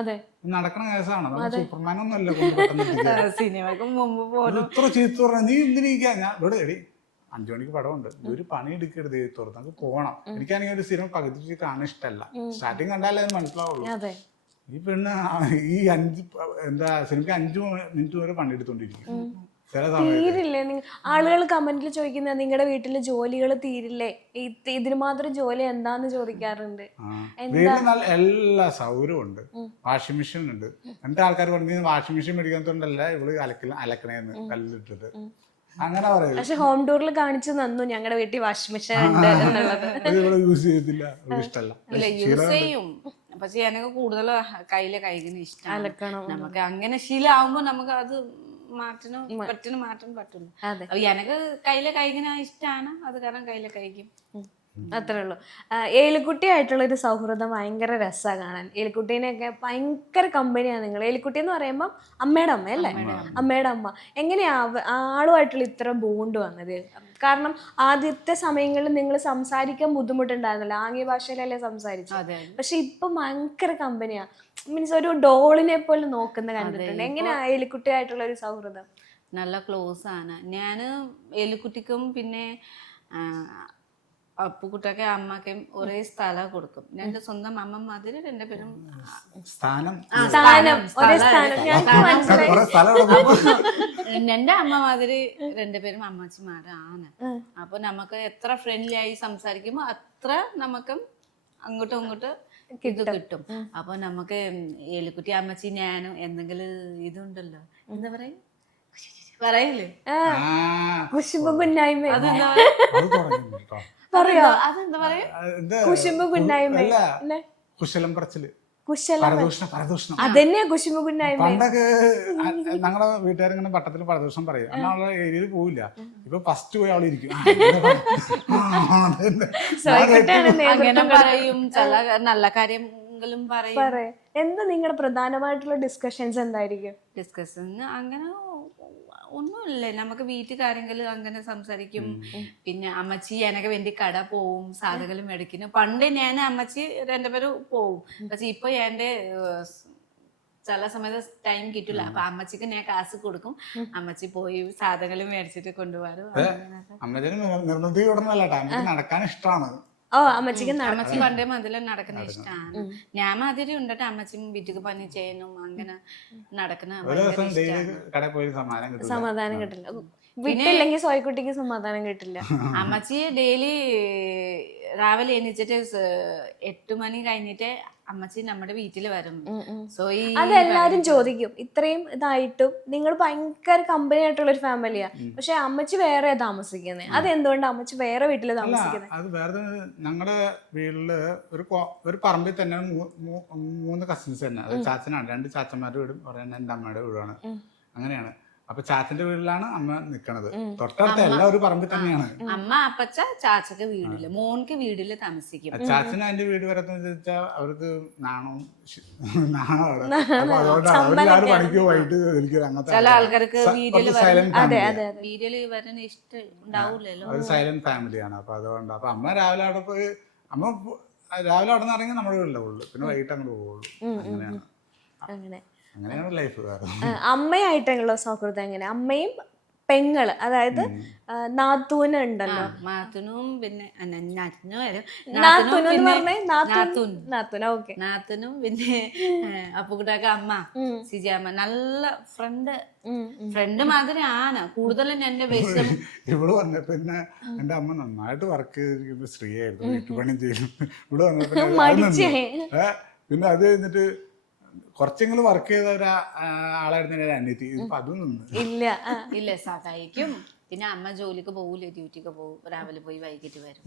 അതെ, നടക്കണ കേസാണ്. നമ്മൾ സൂപ്പർമാനൊന്നും അല്ല. സിനിമക്ക് മുമ്പ് പോലും ഇത്ര ചീത്ത പറഞ്ഞ നീ എന്തിനാ? ഞാൻ ഇവിടെ എടി 5 മണിക്ക് പടമുണ്ട്, ഒരു പണി എടുക്കരുത്, തുറന്ന് നമുക്ക് പോകണം. എനിക്കാണെങ്കിൽ ഒരു സിനിമ പകുതി കാണാൻ ഇഷ്ടമല്ല. സ്റ്റാർട്ടിങ് കണ്ടാലേ അത് മനസ്സിലാവുള്ളൂ. ഈ പെണ്ണ് ഈ 5 സിനിമയ്ക്ക് 5 മിനിറ്റ് വരെ പണിയെടുത്തോണ്ടിരിക്കും. തീരില്ലേ? ആളുകൾ കമന്റിൽ ചോദിക്കുന്ന നിങ്ങളുടെ വീട്ടിലെ ജോലികൾ തീരില്ലേ, ഇതിന് മാത്രം ജോലി എന്താന്ന് ചോദിക്കാറുണ്ട്. വീട്ടിൽ എല്ലാ സൗകര്യവും ഉണ്ട്, വാഷിംഗ് മെഷീൻ ഉണ്ട്. എന്നിട്ട് ആൾക്കാർ പറഞ്ഞു വാഷിംഗ് മെഷീൻ മേടിക്കാത്തോണ്ടല്ല ഇവള് അലക്കണേന്ന് കല്ലിട്ടിട്ട് അങ്ങനെ പറയും. പക്ഷെ ഹോം ടൂറിൽ കാണിച്ചു തന്നു ഞങ്ങളുടെ വീട്ടിൽ വാഷിംഗ് മെഷീൻ ഉണ്ട് എന്നുള്ളത്. യൂസ് ചെയ്യത്തില്ല, ഇഷ്ടമല്ല. യൂസ് ചെയ്യും, പക്ഷെ എനിക്ക് കൂടുതൽ കയ്യിലെ കഴിക്കുന്ന ഇഷ്ടം. നമുക്ക് അങ്ങനെ ശീലമാകുമ്പോ നമുക്ക് അത് മാറ്റാൻ പറ്റുള്ളൂ. അപ്പൊ എനിക്ക് കയ്യിലെ കഴിക്കുന്ന ഇഷ്ടമാണ്, അത് കാരണം കയ്യിലെ കഴിക്കും. അത്രേ ഉള്ളൂ. ഏലിക്കുട്ടിയായിട്ടുള്ള ഒരു സൗഹൃദം ഭയങ്കര രസമാണ് കാണാൻ. ഏലിക്കുട്ടീനെയൊക്കെ ഭയങ്കര കമ്പനിയാണ് നിങ്ങൾ. ഏലിക്കുട്ടി എന്ന് പറയുമ്പോൾ അമ്മയുടെ അമ്മ അല്ലേ? അമ്മയുടെ അമ്മ. എങ്ങനെയാ ആളുമായിട്ടുള്ള ഇത്ര ബോണ്ട് വന്നത്? കാരണം ആദ്യത്തെ സമയങ്ങളിൽ നിങ്ങൾ സംസാരിക്കാൻ ബുദ്ധിമുട്ടുണ്ടായിരുന്നല്ലോ, ആംഗ്യ ഭാഷയിലല്ലേ സംസാരിച്ചത്. പക്ഷെ ഇപ്പൊ ഭയങ്കര കമ്പനിയാ, മീൻസ് ഒരു ഡോളിനെ പോലെ നോക്കുന്ന കണ്ടിട്ടുണ്ട്. എങ്ങനെയാ ഏലിക്കുട്ടിയായിട്ടുള്ള ഒരു സൗഹൃദം? നല്ല ക്ലോസ് ആണ്. ഞാന് ഏലിക്കുട്ടിക്കും പിന്നെ അപ്പുക്കുട്ടൊക്കെ അമ്മക്കും ഒരേ സ്ഥലം കൊടുക്കും. എന്റെ സ്വന്തം അമ്മ മാതിരി 2 പേരും എന്റെ അമ്മ മാതിരി 2 പേരും അമ്മച്ചിമാരാണ്. അപ്പൊ നമുക്ക് എത്ര ഫ്രണ്ട്ലി ആയി സംസാരിക്കുമ്പോ അത്ര നമുക്കും അങ്ങോട്ടും ഇങ്ങോട്ടും ഇത് കിട്ടും. അപ്പൊ നമുക്ക് ഏലിക്കുട്ടി അമ്മച്ചി ഞാനും എന്തെങ്കിലും ഇതുണ്ടല്ലോ, എന്താ പറയാ പറയല്ലേ, കുശുമ്പ് കുന്നായ്മ. അതെന്താ പറയോ? അതെന്താ പറയാ? കുശുമ്പ് കുന്നായ്മ, കുശലം പറച്ചില്, പരദൂഷണം. അതന്നെയാ കുശുമ്പ് കുന്നായ്മ. പണ്ടൊക്കെ ഞങ്ങളുടെ വീട്ടുകാരിങ്ങനെ പട്ടത്തിൽ പരദൂഷണം പറയും. എന്നുള്ള ഏരിയയിൽ പോവില്ല. ഇപ്പൊ ഫസ്റ്റ് പോയി അവിടെ ഇരിക്കും. അങ്ങനെ പറയും, ചില നല്ല കാര്യങ്ങളും പറയും. എന്താ നിങ്ങളുടെ പ്രധാനമായിട്ടുള്ള ഡിസ്കഷൻസ് എന്തായിരിക്കും? ഡിസ്കഷൻ അങ്ങനെ ഒന്നുമില്ല, നമുക്ക് വീട്ടിൽ കാര്യങ്ങളും അങ്ങനെ സംസാരിക്കും. പിന്നെ അമ്മച്ചി എനക്ക് വേണ്ടി കട പോവും, സാധനങ്ങളും മേടിക്കുന്നു. പണ്ട് ഞാൻ അമ്മച്ചി 2 പേരും പോവും. പക്ഷെ ഇപ്പൊ എന്റെ ചില സമയത്ത് ടൈം കിട്ടില്ല. അപ്പൊ അമ്മച്ചിക്ക് ഞാൻ കാശ് കൊടുക്കും, അമ്മച്ചി പോയി സാധനങ്ങൾ മേടിച്ചിട്ട് കൊണ്ടുപോകും. നടക്കാൻ ഇഷ്ടമാണ്. അമ്മച്ചി പണ്ടേ മതിൽ നടക്കുന്ന ഇഷ്ടമാണ്. ഞാൻ മാതിരി ഉണ്ടിട്ട് അമ്മച്ചി വീട്ടിൽ പണി ചെയ്യണം, അങ്ങനെ നടക്കുന്ന സമാധാനം കിട്ടില്ല. വീട്ടില്ലെങ്കിൽ സോയ്ക്കുട്ടിക്ക് സമാധാനം കിട്ടില്ല. അമ്മച്ചി ഡെയിലി രാവിലെ എണീച്ചിട്ട് 8 മണി കഴിഞ്ഞിട്ട് അമ്മച്ചി നമ്മുടെ വീട്ടിൽ വരും. അതെല്ലാരും ചോദിക്കും, ഇത്രയും ഇതായിട്ടും നിങ്ങൾ ഭയങ്കര കമ്പനി ആയിട്ടുള്ള ഒരു ഫാമിലിയാ, പക്ഷെ അമ്മച്ചി വേറെ താമസിക്കുന്നത്. അതെന്തുകൊണ്ട് അമ്മച്ചി വേറെ വീട്ടില് താമസിക്കുന്നത്? അത് വേറെ ഞങ്ങളുടെ വീട്ടില് ഒരു പറമ്പിൽ തന്നെ 3 കസിൻസ് തന്നെ. അത് ചാച്ചനാണ്, 2 ചാച്ചന്മാരുടെ വീടും എന്റെ അമ്മയുടെ വീടാണ്. അങ്ങനെയാണ്. അപ്പൊ ചാച്ചന്റെ വീട്ടിലാണ് അമ്മ നിക്കണത്. തൊട്ടടുത്ത എല്ലാ ഒരു പറമ്പിൽ തന്നെയാണ്. അമ്മ അപ്പച്ച ചാച്ചക്ക് വീടില്ല, മോൻക്ക് വീടില് താമസിക്കും. ചാച്ചന് അതിന്റെ വീട് വരത്തെന്ന് വെച്ചാൽ അവർക്ക് നാണമാണ്. അപ്പൊ അതുകൊണ്ട് അവര് പണിക്കോ വൈകിട്ട് അങ്ങനത്തെ ചില ആൾക്കാർക്ക് വീട്ടില് വരാൻ ഇഷ്ടം ഉണ്ടാവൂലല്ലോ. ഒരു സൈലന്റ് ഫാമിലിയാണ്. അപ്പൊ അതുകൊണ്ട് അപ്പൊ അമ്മ രാവിലെ അവിടെ പോയി, അമ്മ രാവിലെ അവിടെ നിന്ന് ഇറങ്ങി നമ്മുടെ വീട്ടിലേ ഉള്ളു, പിന്നെ വൈകിട്ട് അങ്ങോട്ട് പോകുള്ളൂ. അങ്ങനെയാണ് ലൈഫ്. അമ്മയായിട്ടുള്ള സൗഹൃദം എങ്ങനെ? അമ്മയും പെങ്ങള്, അതായത് നാത്തൂന് ഉണ്ടല്ലോ. നാത്തനും പിന്നെ നാത്തനും വരും. നാത്തൂന് എന്ന് പിന്നെ പറഞ്ഞേ നാത്തൂൻ നാത്തൂന. ഓക്കെ. നാത്തനും പിന്നെ അപ്പുകുട്ടാക്ക അമ്മ സിജാമ്മ നല്ല ഫ്രണ്ട് മാതിരി ആണ്. കൂടുതലും എന്റെ വിഷം ഇവിടെ വന്ന പിന്നെ എന്റെ അമ്മ നന്നായിട്ട് വർക്ക് ചെയ്തിരിക്കുന്ന സ്ത്രീയായിരുന്നു, വീട്ടുപണി ചെയ്തു. ഇവിടെ വന്നപ്പോ പിന്നെ അത് കഴിഞ്ഞിട്ട് കുറച്ചെങ്കിലും വർക്ക് ചെയ്ത ആളായിരുന്നു എന്റെ അനിയത്തി. ഇപ്പൊ അതും ഇല്ല സഹായിക്കും. പിന്നെ അമ്മ ജോലിക്ക് പോകൂലേ, ഡ്യൂട്ടിക്ക് പോകും, രാവിലെ പോയി വൈകിട്ട് വരും.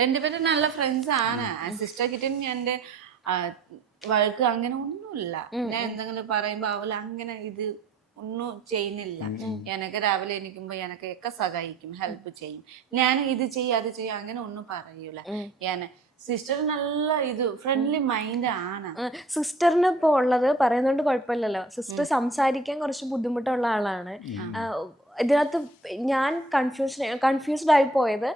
രണ്ടുപേരും നല്ല ഫ്രണ്ട്സ് ആണ്. സിസ്റ്റർ കിട്ടും എന്റെ വഴക്ക് അങ്ങനെ ഒന്നുമില്ല. ഞാൻ എന്തെങ്കിലും പറയുമ്പോ അവള് അങ്ങനെ ഇത് ഒന്നും ചെയ്യുന്നില്ല. എനക്ക് രാവിലെ എണീക്കുമ്പോ എനക്കൊക്കെ സഹായിക്കും, ഹെൽപ്പ് ചെയ്യും. ഞാൻ ഇത് ചെയ്യും അത് ചെയ്യും അങ്ങനെ ഒന്നും പറയൂല. ഞാൻ സിസ്റ്റർ നല്ല ഇത് ഫ്രണ്ട്ലി മൈൻഡ് ആണ്. സിസ്റ്ററിന് ഇപ്പോൾ ഉള്ളത് പറയുന്നോണ്ട് കുഴപ്പമില്ലല്ലോ. സിസ്റ്റർ സംസാരിക്കാൻ കുറച്ച് ബുദ്ധിമുട്ടുള്ള ആളാണ്. ഇതിനകത്ത് ഞാൻ കൺഫ്യൂസ്ഡ് ആയി പോയത്,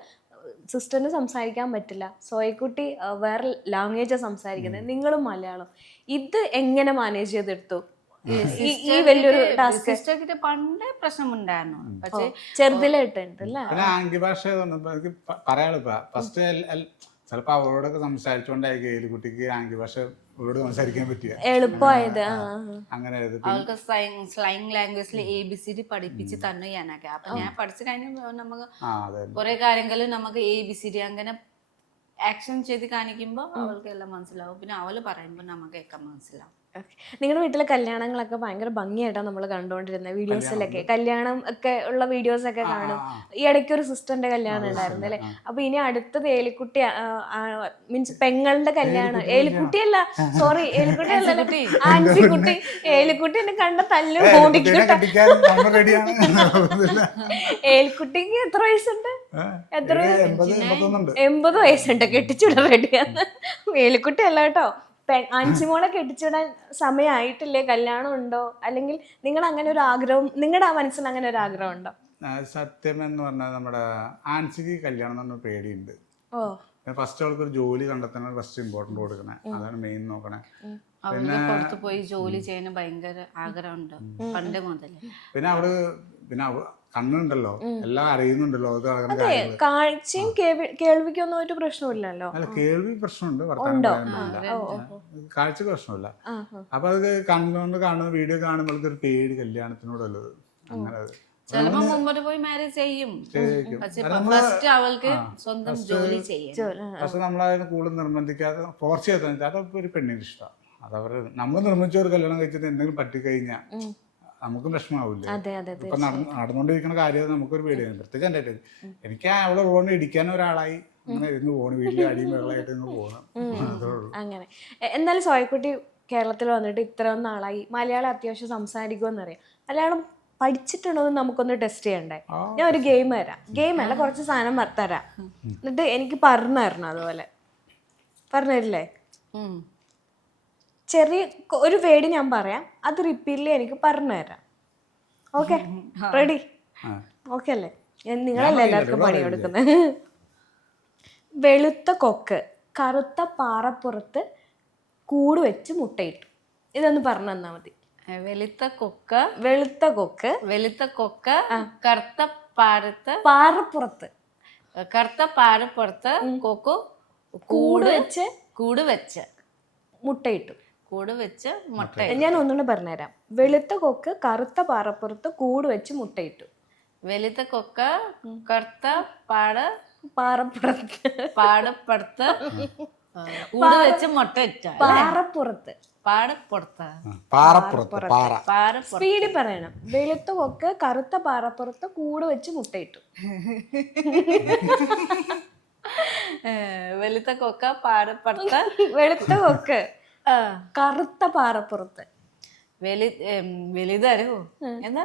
സിസ്റ്ററിന് സംസാരിക്കാൻ പറ്റില്ല, സോയക്കുട്ടി വേറെ ലാംഗ്വേജാണ് സംസാരിക്കുന്നത്, നിങ്ങളും മലയാളം. ഇത് എങ്ങനെ മാനേജ് ചെയ്തെടുത്തു ഈ വലിയൊരു ടാസ്ക്? സിസ്റ്റർക്ക് പണ്ടേ പ്രശ്നമുണ്ടായിരുന്നു, പക്ഷേ ചെറുതിലായിട്ടുണ്ടല്ലേ. ആംഗ്യ ഭാഷ എനിക്ക് പറയാലോ. ഫസ്റ്റ് ചിലപ്പോ അവളോടൊക്കെ സംസാരിച്ചോണ്ടായിരിക്കും ഏലിക്കുട്ടിക്ക് ആംഗ്യ ഭാഷ അവളോട് സംസാരിക്കാൻ പറ്റിയ എളുപ്പമായത്. അങ്ങനെ അവൾക്ക് സ്ലൈങ് ലാംഗ്വേജിൽ ABCD പഠിപ്പിച്ച് തന്നെ ഞാനൊക്കെ. അപ്പൊ ഞാൻ പഠിച്ചു കഴിഞ്ഞാൽ നമുക്ക് കുറെ കാര്യങ്ങൾ നമുക്ക് ABCD അങ്ങനെ ആക്ഷൻ ചെയ്ത് കാണിക്കുമ്പോ അവൾക്ക് എല്ലാം മനസ്സിലാവും. പിന്നെ അവള് പറയുമ്പോ നമുക്കൊക്കെ മനസ്സിലാവും. നിങ്ങളുടെ വീട്ടിലെ കല്യാണങ്ങളൊക്കെ ഭയങ്കര ഭംഗിയായിട്ടാണ് നമ്മൾ കണ്ടുകൊണ്ടിരുന്നത്. വീഡിയോസിലൊക്കെ കല്യാണം ഒക്കെ ഉള്ള വീഡിയോസ് ഒക്കെ കാണും. ഈ ഇടയ്ക്ക് ഒരു സിസ്റ്ററിന്റെ കല്യാണം ഉണ്ടായിരുന്നു അല്ലേ? അപ്പൊ ഇനി അടുത്തത് ഏലിക്കുട്ടി മീൻസ് പെങ്ങളുടെ കല്യാണം. ഏലിക്കുട്ടിയല്ല, സോറി, ഏലിക്കുട്ടി അല്ല, ആൻസിക്കുട്ടി. ഏലിക്കുട്ടി എന്നെ കണ്ട തല്ലും ഓടിക്കട്ടെ. ഏലിക്കുട്ടിക്ക് എത്ര വയസ്സുണ്ട്? 80 വയസ്സുണ്ട്. കെട്ടിച്ചുവിടാൻ റെഡിയാണ്. ഏലിക്കുട്ടി അല്ല കേട്ടോ. ആൻസിമോളെ കെട്ടിച്ചിടാൻ സമയമായിട്ടില്ലേ? കല്യാണം ഉണ്ടോ? അല്ലെങ്കിൽ നിങ്ങൾ അങ്ങനെ ഒരു ആഗ്രഹം, നിങ്ങളുടെ ആ മനസ്സിൽ അങ്ങനെ ഒരു ആഗ്രഹം ഉണ്ടോ? സത്യം എന്ന് പറഞ്ഞാൽ നമ്മുടെ ആൻസിക്ക് കല്യാണം എന്ന് പറഞ്ഞ പേടിയുണ്ട്. ഫസ്റ്റ് അവൾക്ക് ഒരു ജോലി കണ്ടെത്താൻ ഫസ്റ്റ് ഇമ്പോർട്ടന്റ് കൊടുക്കണേ, അതാണ് മെയിൻ നോക്കണേ. അവൾക്ക് പുറത്ത് പോയി ജോലി ചെയ്യാൻ ഭയങ്കര ആഗ്രഹമുണ്ട് പണ്ട് മുതൽ. പിന്നെ അവള് കണ്ണുണ്ടല്ലോ, എല്ലാം അറിയുന്നുണ്ടല്ലോ. കാഴ്ചയും കേൾവിക്കൊന്നും ഒരു പ്രശ്നമില്ലല്ലോ. അല്ല, കേൾവി പ്രശ്നമുണ്ട്, കാഴ്ചക്ക് പ്രശ്നമില്ല. അപ്പൊ അത് കണ്ണുകൊണ്ട് കാണുന്ന വീഡിയോ കാണുമ്പോൾ ഒരു പേടി കല്യാണത്തിനോടുള്ളത്. അങ്ങനെ ചിലപ്പോ മുമ്പോട്ട് പോയി മാരേജ് ചെയ്യും. ഫസ്റ്റ് അവൾക്ക് സ്വന്തം ജോലി ചെയ്യും. പക്ഷെ നമ്മളതിന് കൂടുതൽ നിർബന്ധിക്കാതെ ഫോർസ് ചെയ്ത അതൊക്കെ ഒരു പെണ്ണിന് ഇഷ്ടമാണ്. അതവര് നമ്മൾ നിർമ്മിച്ചവർ കല്യാണം കഴിച്ചിട്ട് എന്തെങ്കിലും പറ്റിക്കഴിഞ്ഞാൽ നമുക്കും വിഷമാവില്ലേ? ഇപ്പൊ നടന്നുകൊണ്ടിരിക്കുന്ന കാര്യം നമുക്കൊരു പേടിയാണ്. പ്രത്യേകിച്ച് എനിക്ക് അവളെ ഉള്ളതുകൊണ്ട് ഇടിക്കാൻ ഒരാളായി അങ്ങനെ ഇരുന്ന് പോകണം, വീട്ടിൽ അടിയും വെള്ളമായിട്ട് ഇന്ന് പോകണം. അങ്ങനെ എന്നാലും സോയക്കുട്ടി കേരളത്തിൽ വന്നിട്ട് ഇത്ര നാളായി, മലയാളം അത്യാവശ്യം സംസാരിക്കുമെന്നറിയാം. മലയാളം പഠിച്ചിട്ടുണ്ടോ എന്ന് നമുക്കൊന്ന് ടെസ്റ്റ് ചെയ്യണ്ടേ? ഞാൻ ഒരു ഗെയിം തരാം. ഗെയിം അല്ല, കുറച്ച് സാധനം തരാം, എന്നിട്ട് എനിക്ക് പറഞ്ഞു തരണം. അതുപോലെ പറഞ്ഞു തരില്ലേ? ചെറിയ ഒരു വേർഡ് ഞാൻ പറയാം, അത് റിപ്പീറ്റ്ലി എനിക്ക് പറഞ്ഞു തരാം. ഓക്കെ? റെഡി? ഓക്കെ അല്ലേ? നിങ്ങളല്ലേ എല്ലാവർക്കും പണി കൊടുക്കുന്നത്. വെളുത്ത കൊക്ക് കറുത്ത പാറപ്പുറത്ത് കൂട് വെച്ച് മുട്ടയിട്ടു. ഇതൊന്ന് പറഞ്ഞു തന്നാ മതി. വെളുത്ത കൊക്ക് കറുത്ത പാറപ്പുറത്ത് കൊക്കു കൂട് വെച്ച് മുട്ടയിട്ടു. മുട്ട. ഞാൻ ഒന്നുകൂടെ പറഞ്ഞുതരാം. വെളുത്ത കൊക്ക് കറുത്ത പാറപ്പുറത്ത് കൂട് വെച്ച് മുട്ടയിട്ടു. വെളുത്ത കൊക്ക് കറുത്ത പാറപ്പുറത്ത് കൂട് വെച്ച് മുട്ടയിട്ട. സ്പീഡിൽ പറയണം. വെളുത്ത കൊക്ക് കറുത്ത പാറപ്പുറത്ത് കൂട് വെച്ച് മുട്ടയിട്ടു. വെളുത്ത കൊക്ക പാറപ്പുറത്ത് വെളുത്ത കൊക്ക് കറുത്ത പാറപ്പുറത്ത് വെളുതരോ എന്താ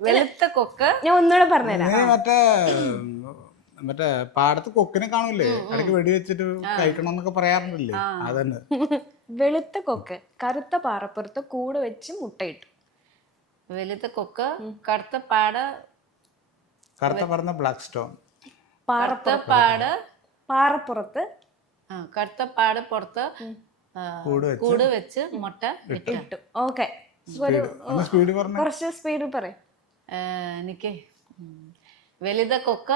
വെളുത്ത കൊക്ക്. ഞാൻ ഒന്നുകൂടെ പറഞ്ഞുതരാം. മറ്റേ പാടത്ത് കൊക്കിനെ കാണൂലേ, ഇടയ്ക്ക് വെടിവെച്ചിട്ട് കഴിക്കണം എന്നൊക്കെ പറയാറുണ്ടല്ലേ, അതന്നെ. വെളുത്ത കൊക്ക് കറുത്ത പാറപ്പുറത്ത് കൂട് വെച്ച് മുട്ടയിട്ടു. വെളുത്ത കൊക്ക് കറുത്ത പറഞ്ഞ ബ്ലാക്ക് സ്റ്റോൺ പാറപ്പുറത്ത് കറുത്ത പാടപ്പുറത്ത് കൂട് വെച്ച് മുട്ട ഇട്ടു. ഓക്കെ, കുറച്ച് സ്പീഡിൽ പറയും. എനിക്ക് വലുത കൊക്ക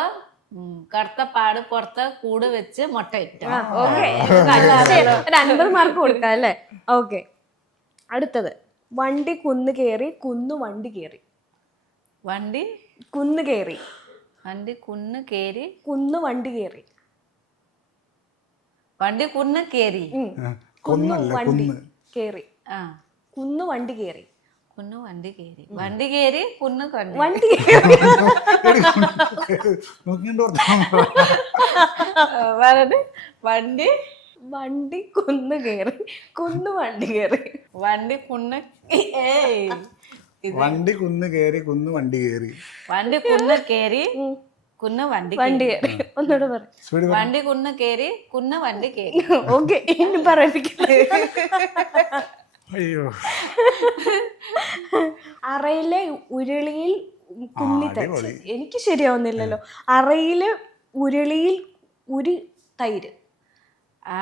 കറുത്ത പാട് പുറത്ത് കൂട് വെച്ച് മുട്ടയിട്ട്. ഓക്കെ, ഒരു 50 മാർക്ക് കൊടുക്കാം അല്ലേ? ഓക്കെ, അടുത്തത് വണ്ടി കുന്ന് കയറി വണ്ടി കയറി. വണ്ടി കുന്ന് കയറി വണ്ടി കുന്ന് കയറി വണ്ടി കയറി. വണ്ടി കുന്ന് കയറി വണ്ടി കയറി. ആ വണ്ടി കയറി. വണ്ടി കയറി വണ്ടി കയറി കണ്ടു. വണ്ടി കയറി പറഞ്ഞത് വണ്ടി വണ്ടി കുന്ന് കയറി വണ്ടി കയറി. വണ്ടി കുന്ന് വണ്ടി കുന്ന് കയറി വണ്ടി കയറി. വണ്ടി കുന്ന് കയറി വണ്ടി വണ്ടി കയറി. ഒന്നുകൂടെ പറ. വണ്ടി കുന്ന് കയറി വണ്ടി കയറി. ഓക്കെ, ഇനി പറയിപ്പിക്കുന്നത് അയ്യോ, അറയിലെ ഉരുളിയിൽ കുന്നി തച്ച്. എനിക്ക് ശരിയാവുന്നില്ലല്ലോ. അറയിലെ ഉരുളിയിൽ ഉരി തൈര്.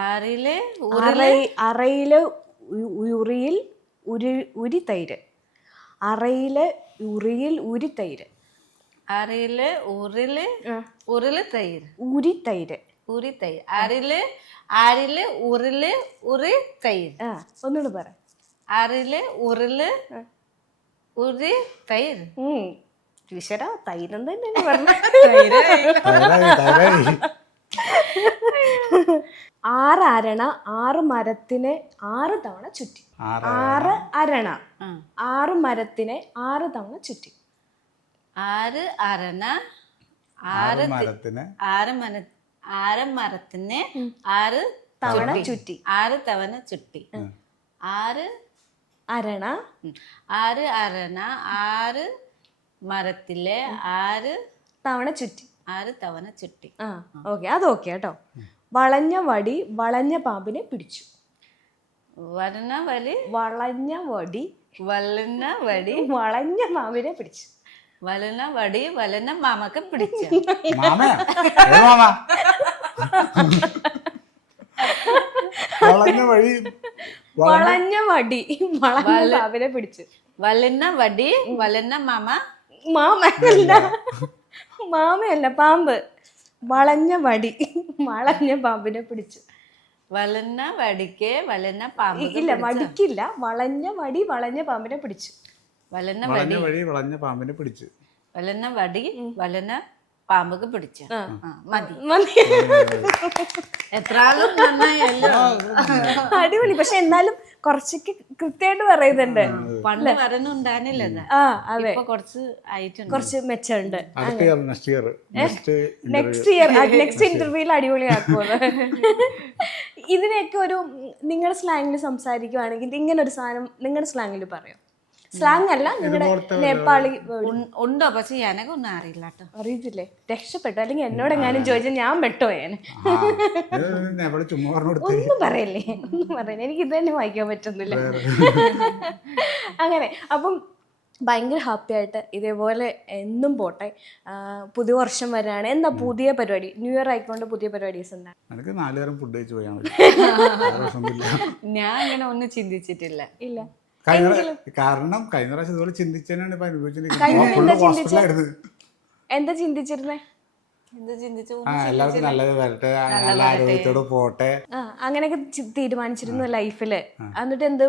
ആറില് അറയിലെ ഉറിയിൽ ഉരി തൈര്. അറയിലെ ഉറിയിൽ ഉരി തൈര്. ആറില് ഉരുള് തൈര്. ഉരി തൈര്. ഉരി തൈര്. ആറില് ഉറി തൈര്. ഒന്നുകൂടെ പറ. ആറില് ഉറി തൈര്. ഈശ്വരാ, തൈരം തന്നെ പറഞ്ഞു. ആറരണ 6 മരത്തിനെ 6 തവണ ചുറ്റി. 6 അരണ 6 മരത്തിനെ 6 തവണ ചുറ്റി. 6 അരണ 6 മരത്തിനെ 6 തവണ ചുറ്റി. 6 തവണ ചുറ്റി. 6 അരണ 6 മരത്തിലെ 6 തവണ ചുറ്റി. 6 തവണ ചുറ്റി. ഓക്കെ, അത് ഓക്കെ കേട്ടോ. വളഞ്ഞ വടി വളഞ്ഞ പാമ്പിനെ പിടിച്ചു. വളഞ്ഞ വടി വളഞ്ഞ വടി വളഞ്ഞ പാമ്പിനെ പിടിച്ചു. വളഞ്ഞ വടി വളഞ്ഞ മാമക്ക് പിടിച്ചു. വളഞ്ഞ വടി വളഞ്ഞ പാമ്പിനെ പിടിച്ചു. വളഞ്ഞ വടി വളഞ്ഞ മാമയല്ല, പാമ്പ്. വളഞ്ഞ വടി വളഞ്ഞ പാമ്പിനെ പിടിച്ചു. വളഞ്ഞ വടിക്ക് വളഞ്ഞ പാമ്പ്. ഇല്ല, വടിക്കില്ല. വളഞ്ഞ വടി വളഞ്ഞ പാമ്പിനെ പിടിച്ചു. വളഞ്ഞ വടി വളഞ്ഞ പാമ്പിനെ പിടിച്ചു. വളഞ്ഞ വടി വളഞ്ഞ പാമ്പക്ക് പിടിച്ചു. മതി. എത്ര അടിപൊളി. പക്ഷെ എന്നാലും കുറച്ചൊക്കെ കൃത്യമായിട്ട് പറയുന്നുണ്ട്. പണ്ട് വരണുണ്ടായിരുന്നില്ല. അതെ, കുറച്ച് ആയിട്ടുണ്ട്, കുറച്ച് മെച്ചമുണ്ട്. നെക്സ്റ്റ് ഇന്റർവ്യൂവിൽ അടിപൊളിയാക്കുമല്ലോ. ഇതിനെയൊക്കെ ഒരു നിങ്ങളുടെ സ്ലാങ്ങിൽ സംസാരിക്കുവാണെങ്കിൽ ഇങ്ങനെ ഒരു സാധനം നിങ്ങളുടെ സ്ലാങ്ങിൽ പറയോ? സ്ലാങ് അല്ല, നിങ്ങളുടെ നേപ്പാളി ഉണ്ടോ? പക്ഷെ എനക്കൊന്നും അറിയില്ല കേട്ടോ. അറിയത്തില്ലേ? രക്ഷപ്പെട്ടു. അല്ലെങ്കിൽ എന്നോട് എങ്ങാനും ചോദിച്ചാൽ ഞാൻ പെട്ടുപോയേനെ. ഒന്നും പറയല്ലേ, എനിക്ക് ഇത് തന്നെ വായിക്കാൻ പറ്റുന്നില്ല. അങ്ങനെ അപ്പം ഭയങ്കര ഹാപ്പി ആയിട്ട് ഇതേപോലെ എന്നും പോട്ടെ. പുതിയ വർഷം വരാണ്. എന്താ പുതിയ പരിപാടി? ന്യൂ ഇയർ ആയിക്കൊണ്ട് പുതിയ പരിപാടീസ് എന്താ? എനിക്ക് 4 നേരം ഫുഡ് കഴിച്ച് പോയാൽ മതി. ഞാൻ അങ്ങനെ ഒന്നും ചിന്തിച്ചിട്ടില്ല. ഇല്ല, കാരണം കഴിഞ്ഞ പ്രാവശ്യം ഇതുപോലെ ചിന്തിച്ചാണ് ഇപ്പൊ അനുഭവിച്ചിരിക്കുന്നത്. എന്താ ചിന്തിച്ചിരുന്നേ? എല്ലാവർക്കും നല്ലത് വരട്ടെ, നല്ല ആരോഗ്യത്തോടെ പോട്ടെ, അങ്ങനെയൊക്കെ തീരുമാനിച്ചിരുന്നു ലൈഫില്. എന്നിട്ട് എന്ത്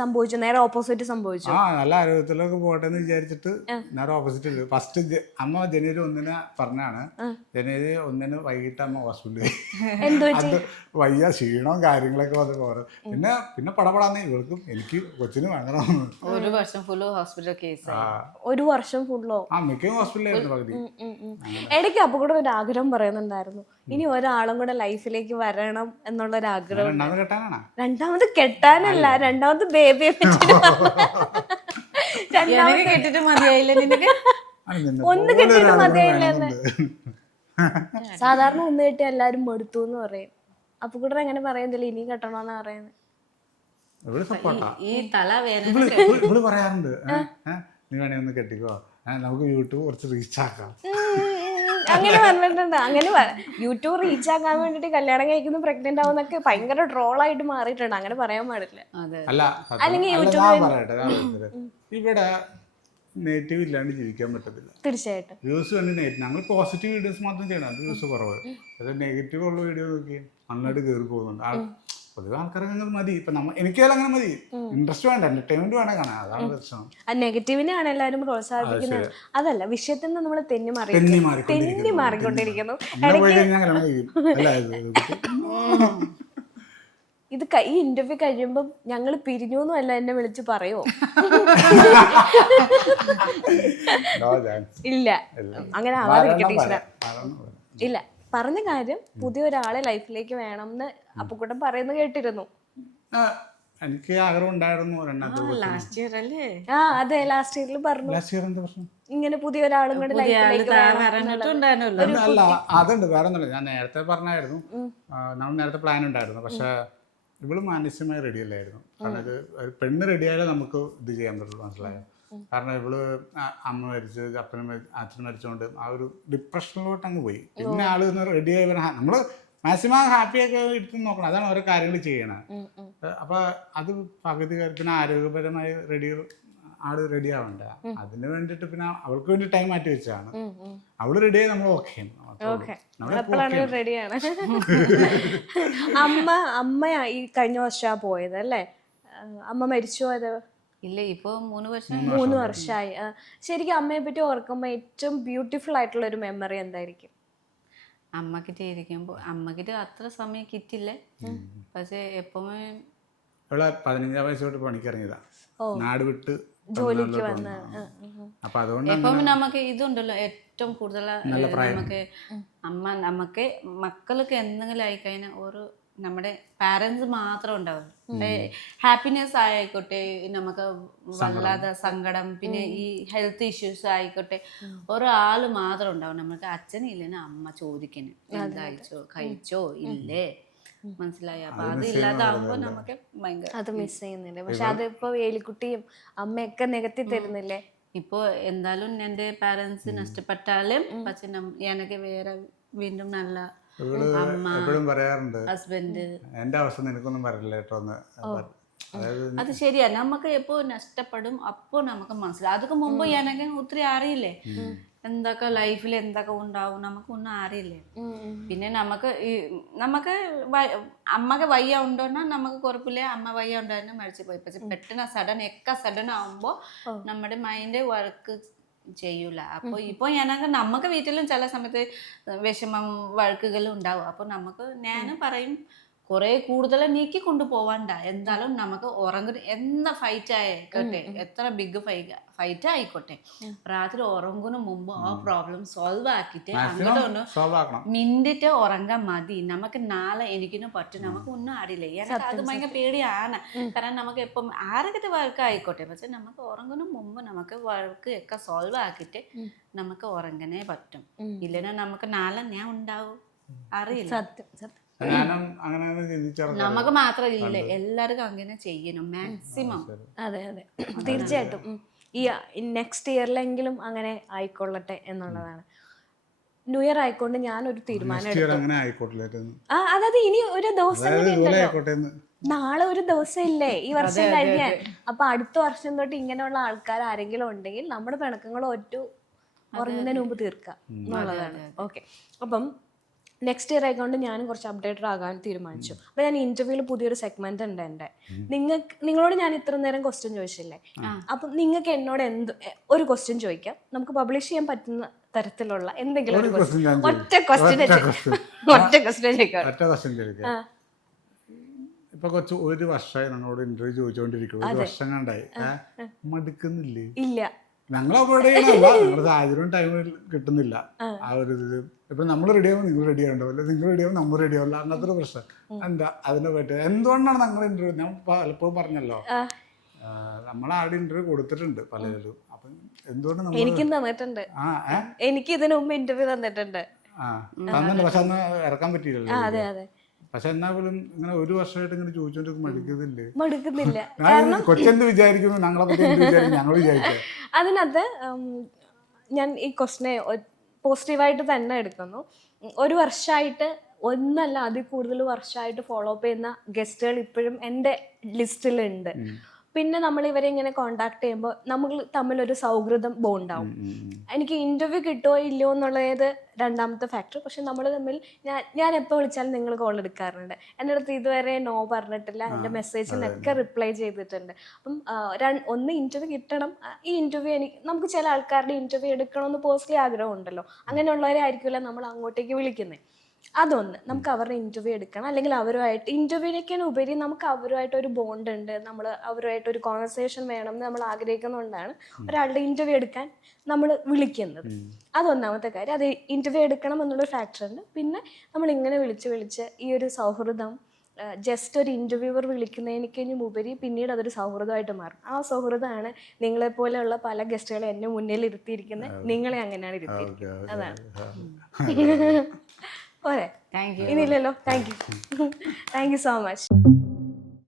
സംഭവിച്ചു? നേരെ ഓപ്പോസിറ്റ് സംഭവിച്ചു. നല്ല ആരോഗ്യത്തിലൊക്കെ പോട്ടെ എന്ന് വിചാരിച്ചിട്ട് നേരെ ഓപ്പോസിറ്റ്. ഫസ്റ്റ് അമ്മ ജനുവരി 1 പറഞ്ഞാണ്. ജനുവരി 1 വൈകിട്ട് അമ്മ ഹോസ്പിറ്റലിൽ അത് വയ്യ, ക്ഷീണവും കാര്യങ്ങളൊക്കെ വന്ന് പോരും. പിന്നെ പടപടാന്ന് ഇവർക്കും എനിക്ക് കൊച്ചിന് വാങ്ങണം. ഒരു വർഷം ഫുള്ള് ഹോസ്പിറ്റൽ കേസ്. ഒരു വർഷം ഫുള്ളോ? അമ്മയ്ക്കും ഹോസ്പിറ്റലായിരുന്നു പകുതി. ഇടയ്ക്ക് അപ്പൊ കൂടെ ഒരു ആഗ്രഹം പറയുന്നുണ്ടായിരുന്നു, ഇനി ഒരാളും കൂടെ ലൈഫിലേക്ക് വരണം എന്നുള്ളൊരു ആഗ്രഹം. രണ്ടാമത് കെട്ടാനല്ല, രണ്ടാമത് ബേബിയെ കെട്ടിട്ട് മതിയായില്ല നിനക്ക്? ഒന്ന് കെട്ടിട്ട് മതിയായില്ല. സാധാരണ ഒന്ന് കെട്ടി എല്ലാരും മടുത്തു എന്ന് പറയും. അപ്പൊ കൂടെ അങ്ങനെ പറയുന്നില്ല, ഇനിയും കെട്ടണോന്നാ പറയുന്നത്. ഈ തല വേദന പറയാറുണ്ട്, നീ വേണേ ഒന്ന് കെട്ടിക്കോ, നമുക്ക് യൂട്യൂബ് കുറച്ച് റീച്ച് ആക്കാം. അങ്ങനെ പറഞ്ഞിട്ടുണ്ട്. അങ്ങനെ യൂട്യൂബ് റീച്ച് ആക്കാൻ വേണ്ടിട്ട് കല്യാണം കഴിക്കുന്നു, പ്രഗ്നന്റ് ആവുന്നൊക്കെ ഭയങ്കര ട്രോളായിട്ട് മാറിയിട്ടുണ്ട്. അങ്ങനെ പറയാൻ പാടില്ല. അല്ല, അല്ലെങ്കിൽ യൂട്യൂബ് ഇവിടെ നെഗറ്റീവ് ഇല്ലാണ്ട് ജീവിക്കാൻ പറ്റത്തില്ല. തീർച്ചയായിട്ടും. വ്യൂസ് വേണ്ടി നെഗറ്റീവ്, ഞങ്ങൾ പോസിറ്റീവ് വീഡിയോസ് മാത്രം ചെയ്യണം, അത് വ്യൂസ് കുറവ്. പക്ഷേ നെഗറ്റീവ് ഉള്ള വീഡിയോ നോക്കി നന്നായിട്ട് കയറി പോകുന്നുണ്ട്. പൊതുവെ ആൾക്കാരൊക്കെ മതി. ഇപ്പൊ എനിക്കായാലും അങ്ങനെ മതി. ഇൻട്രസ്റ്റ് വേണ്ട, എന്റർടൈൻമെന്റ് വേണം കാണാൻ, അതാണ് പ്രശ്നം. ആ നെഗറ്റീവിനെയാണ് എല്ലാവരും പ്രോത്സാഹിപ്പിക്കുന്നത്. അതല്ല, വിഷയത്തിൽ നിന്ന് നമ്മൾ തെന്നി മാറിക്കൊണ്ടിരിക്കുന്നു. ഇത് ഈ ഇന്റർവ്യൂ കഴിയുമ്പോ ഞങ്ങൾ പിരിഞ്ഞു എന്നല്ല എന്നെ വിളിച്ച് പറയോ? ഇല്ല, അങ്ങനെ ആവാതിരിക്കട്ടെ ടീച്ചറെ. ഇല്ല, പറഞ്ഞ കാര്യം പുതിയ ഒരാളെ ലൈഫിലേക്ക് വേണം എന്ന് അപ്പുക്കുട്ടൻ പറയുന്നത് കേട്ടിരുന്നു. എനിക്ക് ആഗ്രഹം ഉണ്ടായിരുന്നു. ലാസ്റ്റ് ഇയർ അല്ലേ? ആ അതെ, ലാസ്റ്റ് ഇയറിൽ പറഞ്ഞു ഇങ്ങനെ പുതിയ ഒരാളും കൂടെ ലൈഫിലേക്ക് അല്ല, അതുണ്ട്, വേറെ ഒന്നുമില്ല. ഞാൻ നേരത്തെ പറഞ്ഞായിരുന്നു, നമ്മൾ നേരത്തെ പ്ലാൻ ഉണ്ടായിരുന്നു. പക്ഷെ ഇവള് മാനസികമായി റെഡി അല്ലായിരുന്നു. കാരണം ഇത് പെണ്ണ് റെഡിയായാലേ നമുക്ക് ഇത് ചെയ്യാൻ പറ്റുള്ളൂ, മനസ്സിലായോ? കാരണം ഇവള് അമ്മ മരിച്ച് അച്ഛൻ മരിച്ചുകൊണ്ട് ആ ഒരു ഡിപ്രഷനിലോട്ട് അങ്ങ് പോയി. പിന്നെ ആള് റെഡിയായി വരാൻ നമ്മള് മാക്സിമം ഹാപ്പിയൊക്കെ എടുത്ത് നോക്കണം, അതാണ് ഓരോ കാര്യങ്ങൾ ചെയ്യണത്. അപ്പൊ അത് പകുതി പിന്നെ ആരോഗ്യപരമായി ആള് റെഡി ആവണ്ട. അതിന് വേണ്ടിട്ട് പിന്നെ അവൾക്ക് വേണ്ടി ടൈം മാറ്റി വെച്ചാണ്. അവള് റെഡിയായി, നമ്മൾ ഓക്കെ. റെഡിയാണ്. അമ്മ ഈ കഴിഞ്ഞ വർഷമാണ് പോയത് അല്ലേ? അമ്മ മരിച്ചു പോയത് ഇല്ല, ഇപ്പൊ 3 വർഷമായി. ശരിക്കും അമ്മയെ പറ്റി ഓർക്കുമ്പോ ഏറ്റവും ബ്യൂട്ടിഫുൾ ആയിട്ടുള്ള ഒരു മെമ്മറി എന്തായിരിക്കും? അമ്മക്കിട്ട് ഇരിക്കുമ്പോ, അമ്മക്കിട്ട് അത്ര സമയം കിട്ടില്ലേ, പക്ഷെ എപ്പോഴും 15 വയസ്സോട്ട് പണിക്കിറങ്ങിയതാ, നാട് വിട്ട് ജോലിക്ക് വന്ന്. അപ്പൊ അതുകൊണ്ട് എപ്പം നമുക്ക് ഇതുണ്ടല്ലോ, ഏറ്റവും കൂടുതൽ നമുക്ക് നമുക്ക് മക്കൾക്ക് എന്തെങ്കിലും ആയിക്കഴിഞ്ഞാൽ ഒരു നമ്മുടെ പാരന്റ്സ് മാത്രം ഉണ്ടാവും. ഹാപ്പിനെസ് ആയിക്കോട്ടെ, നമുക്ക് വല്ലാതെ സങ്കടം, പിന്നെ ഈ ഹെൽത്ത് ഇഷ്യൂസ് ആയിക്കോട്ടെ, ഒരാള് മാത്രം ഉണ്ടാവും. നമുക്ക് അച്ഛനില്ലെന്ന് അമ്മ ചോദിക്കുന്നു, എന്തായിച്ചോ, കഴിച്ചോ ഇല്ലേ, മനസ്സിലായി? അപ്പൊ അത് ഇല്ലാതാവുമ്പോ നമുക്ക് ഭയങ്കര അത് മിസ് ചെയ്യുന്നില്ലേ? പക്ഷെ അതിപ്പോ ഏലിക്കുട്ടിയും അമ്മയൊക്കെ നികത്തി തരുന്നില്ലേ? ഇപ്പൊ എന്തായാലും എന്റെ പാരന്റ്സ് നഷ്ടപ്പെട്ടാലും പക്ഷെ എനിക്ക് വേറെ വീണ്ടും നല്ല എപ്പോഴും പറയാറുണ്ട്, ഹസ്ബൻഡ്. എന്റെ അവസ്ഥ നിനക്കൊന്നും പറയില്ല കേട്ടോ. അത് ശരിയാ, നമുക്ക് എപ്പോ നഷ്ടപ്പെടും അപ്പോ നമുക്ക് മനസ്സിലാവും. അതൊക്കെ മുമ്പ് എനിക്ക് ഒത്തിരി അറിയില്ലേ, എന്തൊക്കെ ലൈഫിൽ എന്തൊക്കെ ഉണ്ടാവും, നമുക്കൊന്നും അറിയില്ലേ. പിന്നെ നമുക്ക് അമ്മക്ക് വയ്യ ഉണ്ടോന്നാ നമുക്ക് കുഴപ്പമില്ല, അമ്മ വയ്യ ഉണ്ടായിരുന്നു മരിച്ചു പോയി. പക്ഷെ പെട്ടെന്ന് സഡൻ ആവുമ്പോ നമ്മുടെ മൈൻഡ് വർക്ക് ചെയ്യൂല. അപ്പൊ ഇപ്പൊ നമുക്ക് വീട്ടിലും ചില സമയത്ത് വിഷമം വഴക്കുകളും ഉണ്ടാവും. അപ്പൊ ഞാൻ പറയും, കുറെ കൂടുതൽ നീക്കി കൊണ്ടുപോവാണ്ട, എന്തായാലും നമുക്ക് ഉറങ്ങും. എന്താ ഫൈറ്റ് ആയിക്കോട്ടെ, എത്ര ബിഗ് ഫൈറ്റ് ആയിക്കോട്ടെ, രാത്രി ഉറങ്ങുന്ന മുമ്പ് ആ പ്രോബ്ലം സോൾവ് ആക്കിയിട്ട് അങ്ങോട്ട് മിണ്ടിട്ട് ഉറങ്ങാൻ മതി. നമുക്ക് നാളെ എനിക്കിനും പറ്റും, നമുക്ക് ഒന്നും അറിയില്ല. എനിക്ക് അത് ഭയങ്കര പേടിയാണ്. കാരണം നമുക്ക് എപ്പം ആരൊക്കെ വർക്ക് ആയിക്കോട്ടെ, പക്ഷെ നമുക്ക് ഉറങ്ങുന്ന മുമ്പ് നമുക്ക് വർക്ക് ഒക്കെ സോൾവ് ആക്കിയിട്ട് നമുക്ക് ഉറങ്ങാനേ പറ്റും. ഇല്ലെങ്കിൽ നമുക്ക് നാളെ ഞാൻ ഉണ്ടാവും അറിയില്ല. സത്യം. നമുക്ക് മാത്രമില്ല, എല്ലാവർക്കും അങ്ങനെ ചെയ്യണം മാക്സിമം. അതെ അതെ, തീർച്ചയായിട്ടും. ഈ നെക്സ്റ്റ് ഇയറിലെങ്കിലും അങ്ങനെ ആയിക്കൊള്ളട്ടെ എന്നുള്ളതാണ്. ന്യൂ ഇയർ ആയിക്കൊണ്ട് ഞാനൊരു തീരുമാനം എടുത്തു. അതായത് ഇനി ഒരു ദിവസം കൂടി ഉണ്ടല്ലോ, നാളെ ഒരു ദിവസം ഇല്ലേ ഈ വർഷം കഴിഞ്ഞാൽ. അപ്പൊ അടുത്ത വർഷം തൊട്ട് ഇങ്ങനെയുള്ള ആൾക്കാർ ആരെങ്കിലും ഉണ്ടെങ്കിൽ നമ്മുടെ പിണക്കങ്ങൾ ഉറങ്ങുന്നതിന് മുമ്പ് തീർക്കുക എന്നുള്ളതാണ്. ഓക്കെ, അപ്പം നെക്സ്റ്റ് ഇയർ ആയിക്കൊണ്ട് ഞാനും കുറച്ച് അപ്ഡേറ്റഡ് ആകാൻ തീരുമാനിച്ചു. അപ്പോൾ ഞാൻ ഇന്റർവ്യൂവിൽ പുതിയൊരു സെഗ്മെന്റ് ഉണ്ട് എൻ്റെ. നിങ്ങളോട് ഞാൻ ഇത്ര നേരം ക്വസ്റ്റ്യൻ ചോദിച്ചില്ലേ, അപ്പം നിങ്ങൾക്ക് എന്നോട് ഒരു ക്വസ്റ്റ്യൻ ചോദിക്കാം. നമുക്ക് പബ്ലിഷ് ചെയ്യാൻ പറ്റുന്ന തരത്തിലുള്ള എന്തെങ്കിലും ഒരു ഒറ്റ ക്വസ്റ്റ്യൻ ചോദിക്കാം. ഇപ്പൊ ഒരു വർഷമായി ഞങ്ങളോട് ഇന്റർവ്യൂ ചോദിച്ചുകൊണ്ടിരിക്കുന്നു, ഒരു വർഷം കണ്ടായി, മടുക്കുന്നില്ലേ? ഇല്ല, ഞങ്ങൾ അവോയ്ഡ് ചെയ്യണമല്ല, ഞങ്ങളുടെ സാഹചര്യവും ടൈമിൽ കിട്ടുന്നില്ല. ആ ഒരു ഇത് ഇപ്പൊ നമ്മൾ റെഡി ആവുമ്പോൾ നിങ്ങൾ റെഡി ആവണ്ടാവില്ല, നിങ്ങൾ റെഡി ആവുമ്പോൾ നമ്മൾ റെഡി ആവില്ല, അങ്ങനത്തെ ഒരു പ്രശ്നം. എന്താ അതിനെ പറ്റി എന്തുകൊണ്ടാണ് ഞങ്ങൾ ഇന്റർവ്യൂ, ഞാൻ പലപ്പോഴും പറഞ്ഞല്ലോ, നമ്മളാടെ ഇന്റർവ്യൂ കൊടുത്തിട്ടുണ്ട് പലരും. അപ്പൊ എന്തുകൊണ്ട് എനിക്കും തന്നിട്ടുണ്ട്, എനിക്ക് ഇതിനു മുമ്പ് ഇന്റർവ്യൂ തന്നിട്ടുണ്ട്. തന്നിട്ടുണ്ട്, പക്ഷെ അന്ന് ഇറക്കാൻ പറ്റിയില്ലല്ലോ. അതെ അതെ. പക്ഷെ എന്നാ പോലും ഇങ്ങനെ ഒരു വർഷമായിട്ട് ഇങ്ങനെ ചോദിച്ചോണ്ട് മടുക്കുന്നില്ല. കൊച്ചെന്ത് വിചാരിക്കുന്നു, ഞങ്ങളെ പറ്റി എന്ത് വിചാരിക്കും, ഞങ്ങൾ വിചാരിക്കും. അതിനകത്ത് ഞാൻ ഈ ക്വസ്റ്റിനെ പോസിറ്റീവായിട്ട് തന്നെ എടുക്കുന്നു. ഒരു വർഷമായിട്ട് ഒന്നല്ല അതിൽ കൂടുതൽ വർഷമായിട്ട് ഫോളോ അപ്പ് ചെയ്യുന്ന ഗസ്റ്റുകൾ ഇപ്പോഴും എൻ്റെ ലിസ്റ്റിലുണ്ട്. പിന്നെ നമ്മൾ ഇവരെ ഇങ്ങനെ കോണ്ടാക്ട് ചെയ്യുമ്പോൾ നമ്മൾ തമ്മിലൊരു സൗഹൃദം ബോണ്ടാവും. എനിക്ക് ഇന്റർവ്യൂ കിട്ടുമോ ഇല്ലയോ എന്നുള്ളത് രണ്ടാമത്തെ ഫാക്ടർ. പക്ഷെ നമ്മൾ തമ്മിൽ ഞാൻ എപ്പോൾ വിളിച്ചാലും നിങ്ങൾ കോൾ എടുക്കാറുണ്ട്. എൻ്റെ അടുത്ത് ഇതുവരെ നോ പറഞ്ഞിട്ടില്ല. എൻ്റെ മെസ്സേജിനൊക്കെ റിപ്ലൈ ചെയ്തിട്ടുണ്ട്. അപ്പം ഒന്ന് ഇന്റർവ്യൂ കിട്ടണം. ഈ ഇന്റർവ്യൂ നമുക്ക് ചില ആൾക്കാരുടെ ഇന്റർവ്യൂ എടുക്കണമെന്ന് പേഴ്സണലി ആഗ്രഹം ഉണ്ടല്ലോ. അങ്ങനെയുള്ളവരെ ആയിരിക്കില്ല നമ്മൾ അങ്ങോട്ടേക്ക് വിളിക്കുന്നത്. അതൊന്ന് നമുക്ക് അവരുടെ ഇന്റർവ്യൂ എടുക്കണം. അല്ലെങ്കിൽ അവരുമായിട്ട് ഇന്റർവ്യൂവിനേക്കാണ് ഉപരി നമുക്ക് അവരുമായിട്ട് ഒരു ബോണ്ട് ഉണ്ട്, നമ്മൾ അവരുമായിട്ട് ഒരു കോൺവെർസേഷൻ വേണം എന്ന് നമ്മൾ ആഗ്രഹിക്കുന്നതുകൊണ്ടാണ് ഒരാളുടെ ഇന്റർവ്യൂ എടുക്കാൻ നമ്മൾ വിളിക്കുന്നത്. അതൊന്നാമത്തെ കാര്യം. അത് ഇന്റർവ്യൂ എടുക്കണം എന്നുള്ളൊരു ഫാക്ടർ ഉണ്ട്. പിന്നെ നമ്മൾ ഇങ്ങനെ വിളിച്ച് ഈ ഒരു സൗഹൃദം ജസ്റ്റ് ഒരു ഇന്റർവ്യൂവർ വിളിക്കുന്നതിനേക്കഴിഞ്ഞും ഉപരി പിന്നീട് അതൊരു സൗഹൃദമായിട്ട് മാറും. ആ സൗഹൃദമാണ് നിങ്ങളെപ്പോലെയുള്ള പല ഗസ്റ്റുകളെ എന്നെ മുന്നിൽ ഇരുത്തിയിരിക്കുന്നത്. നിങ്ങളെ അങ്ങനെയാണ് ഇരുത്തിയിരിക്കുന്നത്. അതാണ് പോരെ? Thank you. ഇനിയില്ലല്ലോ. Thank you so much.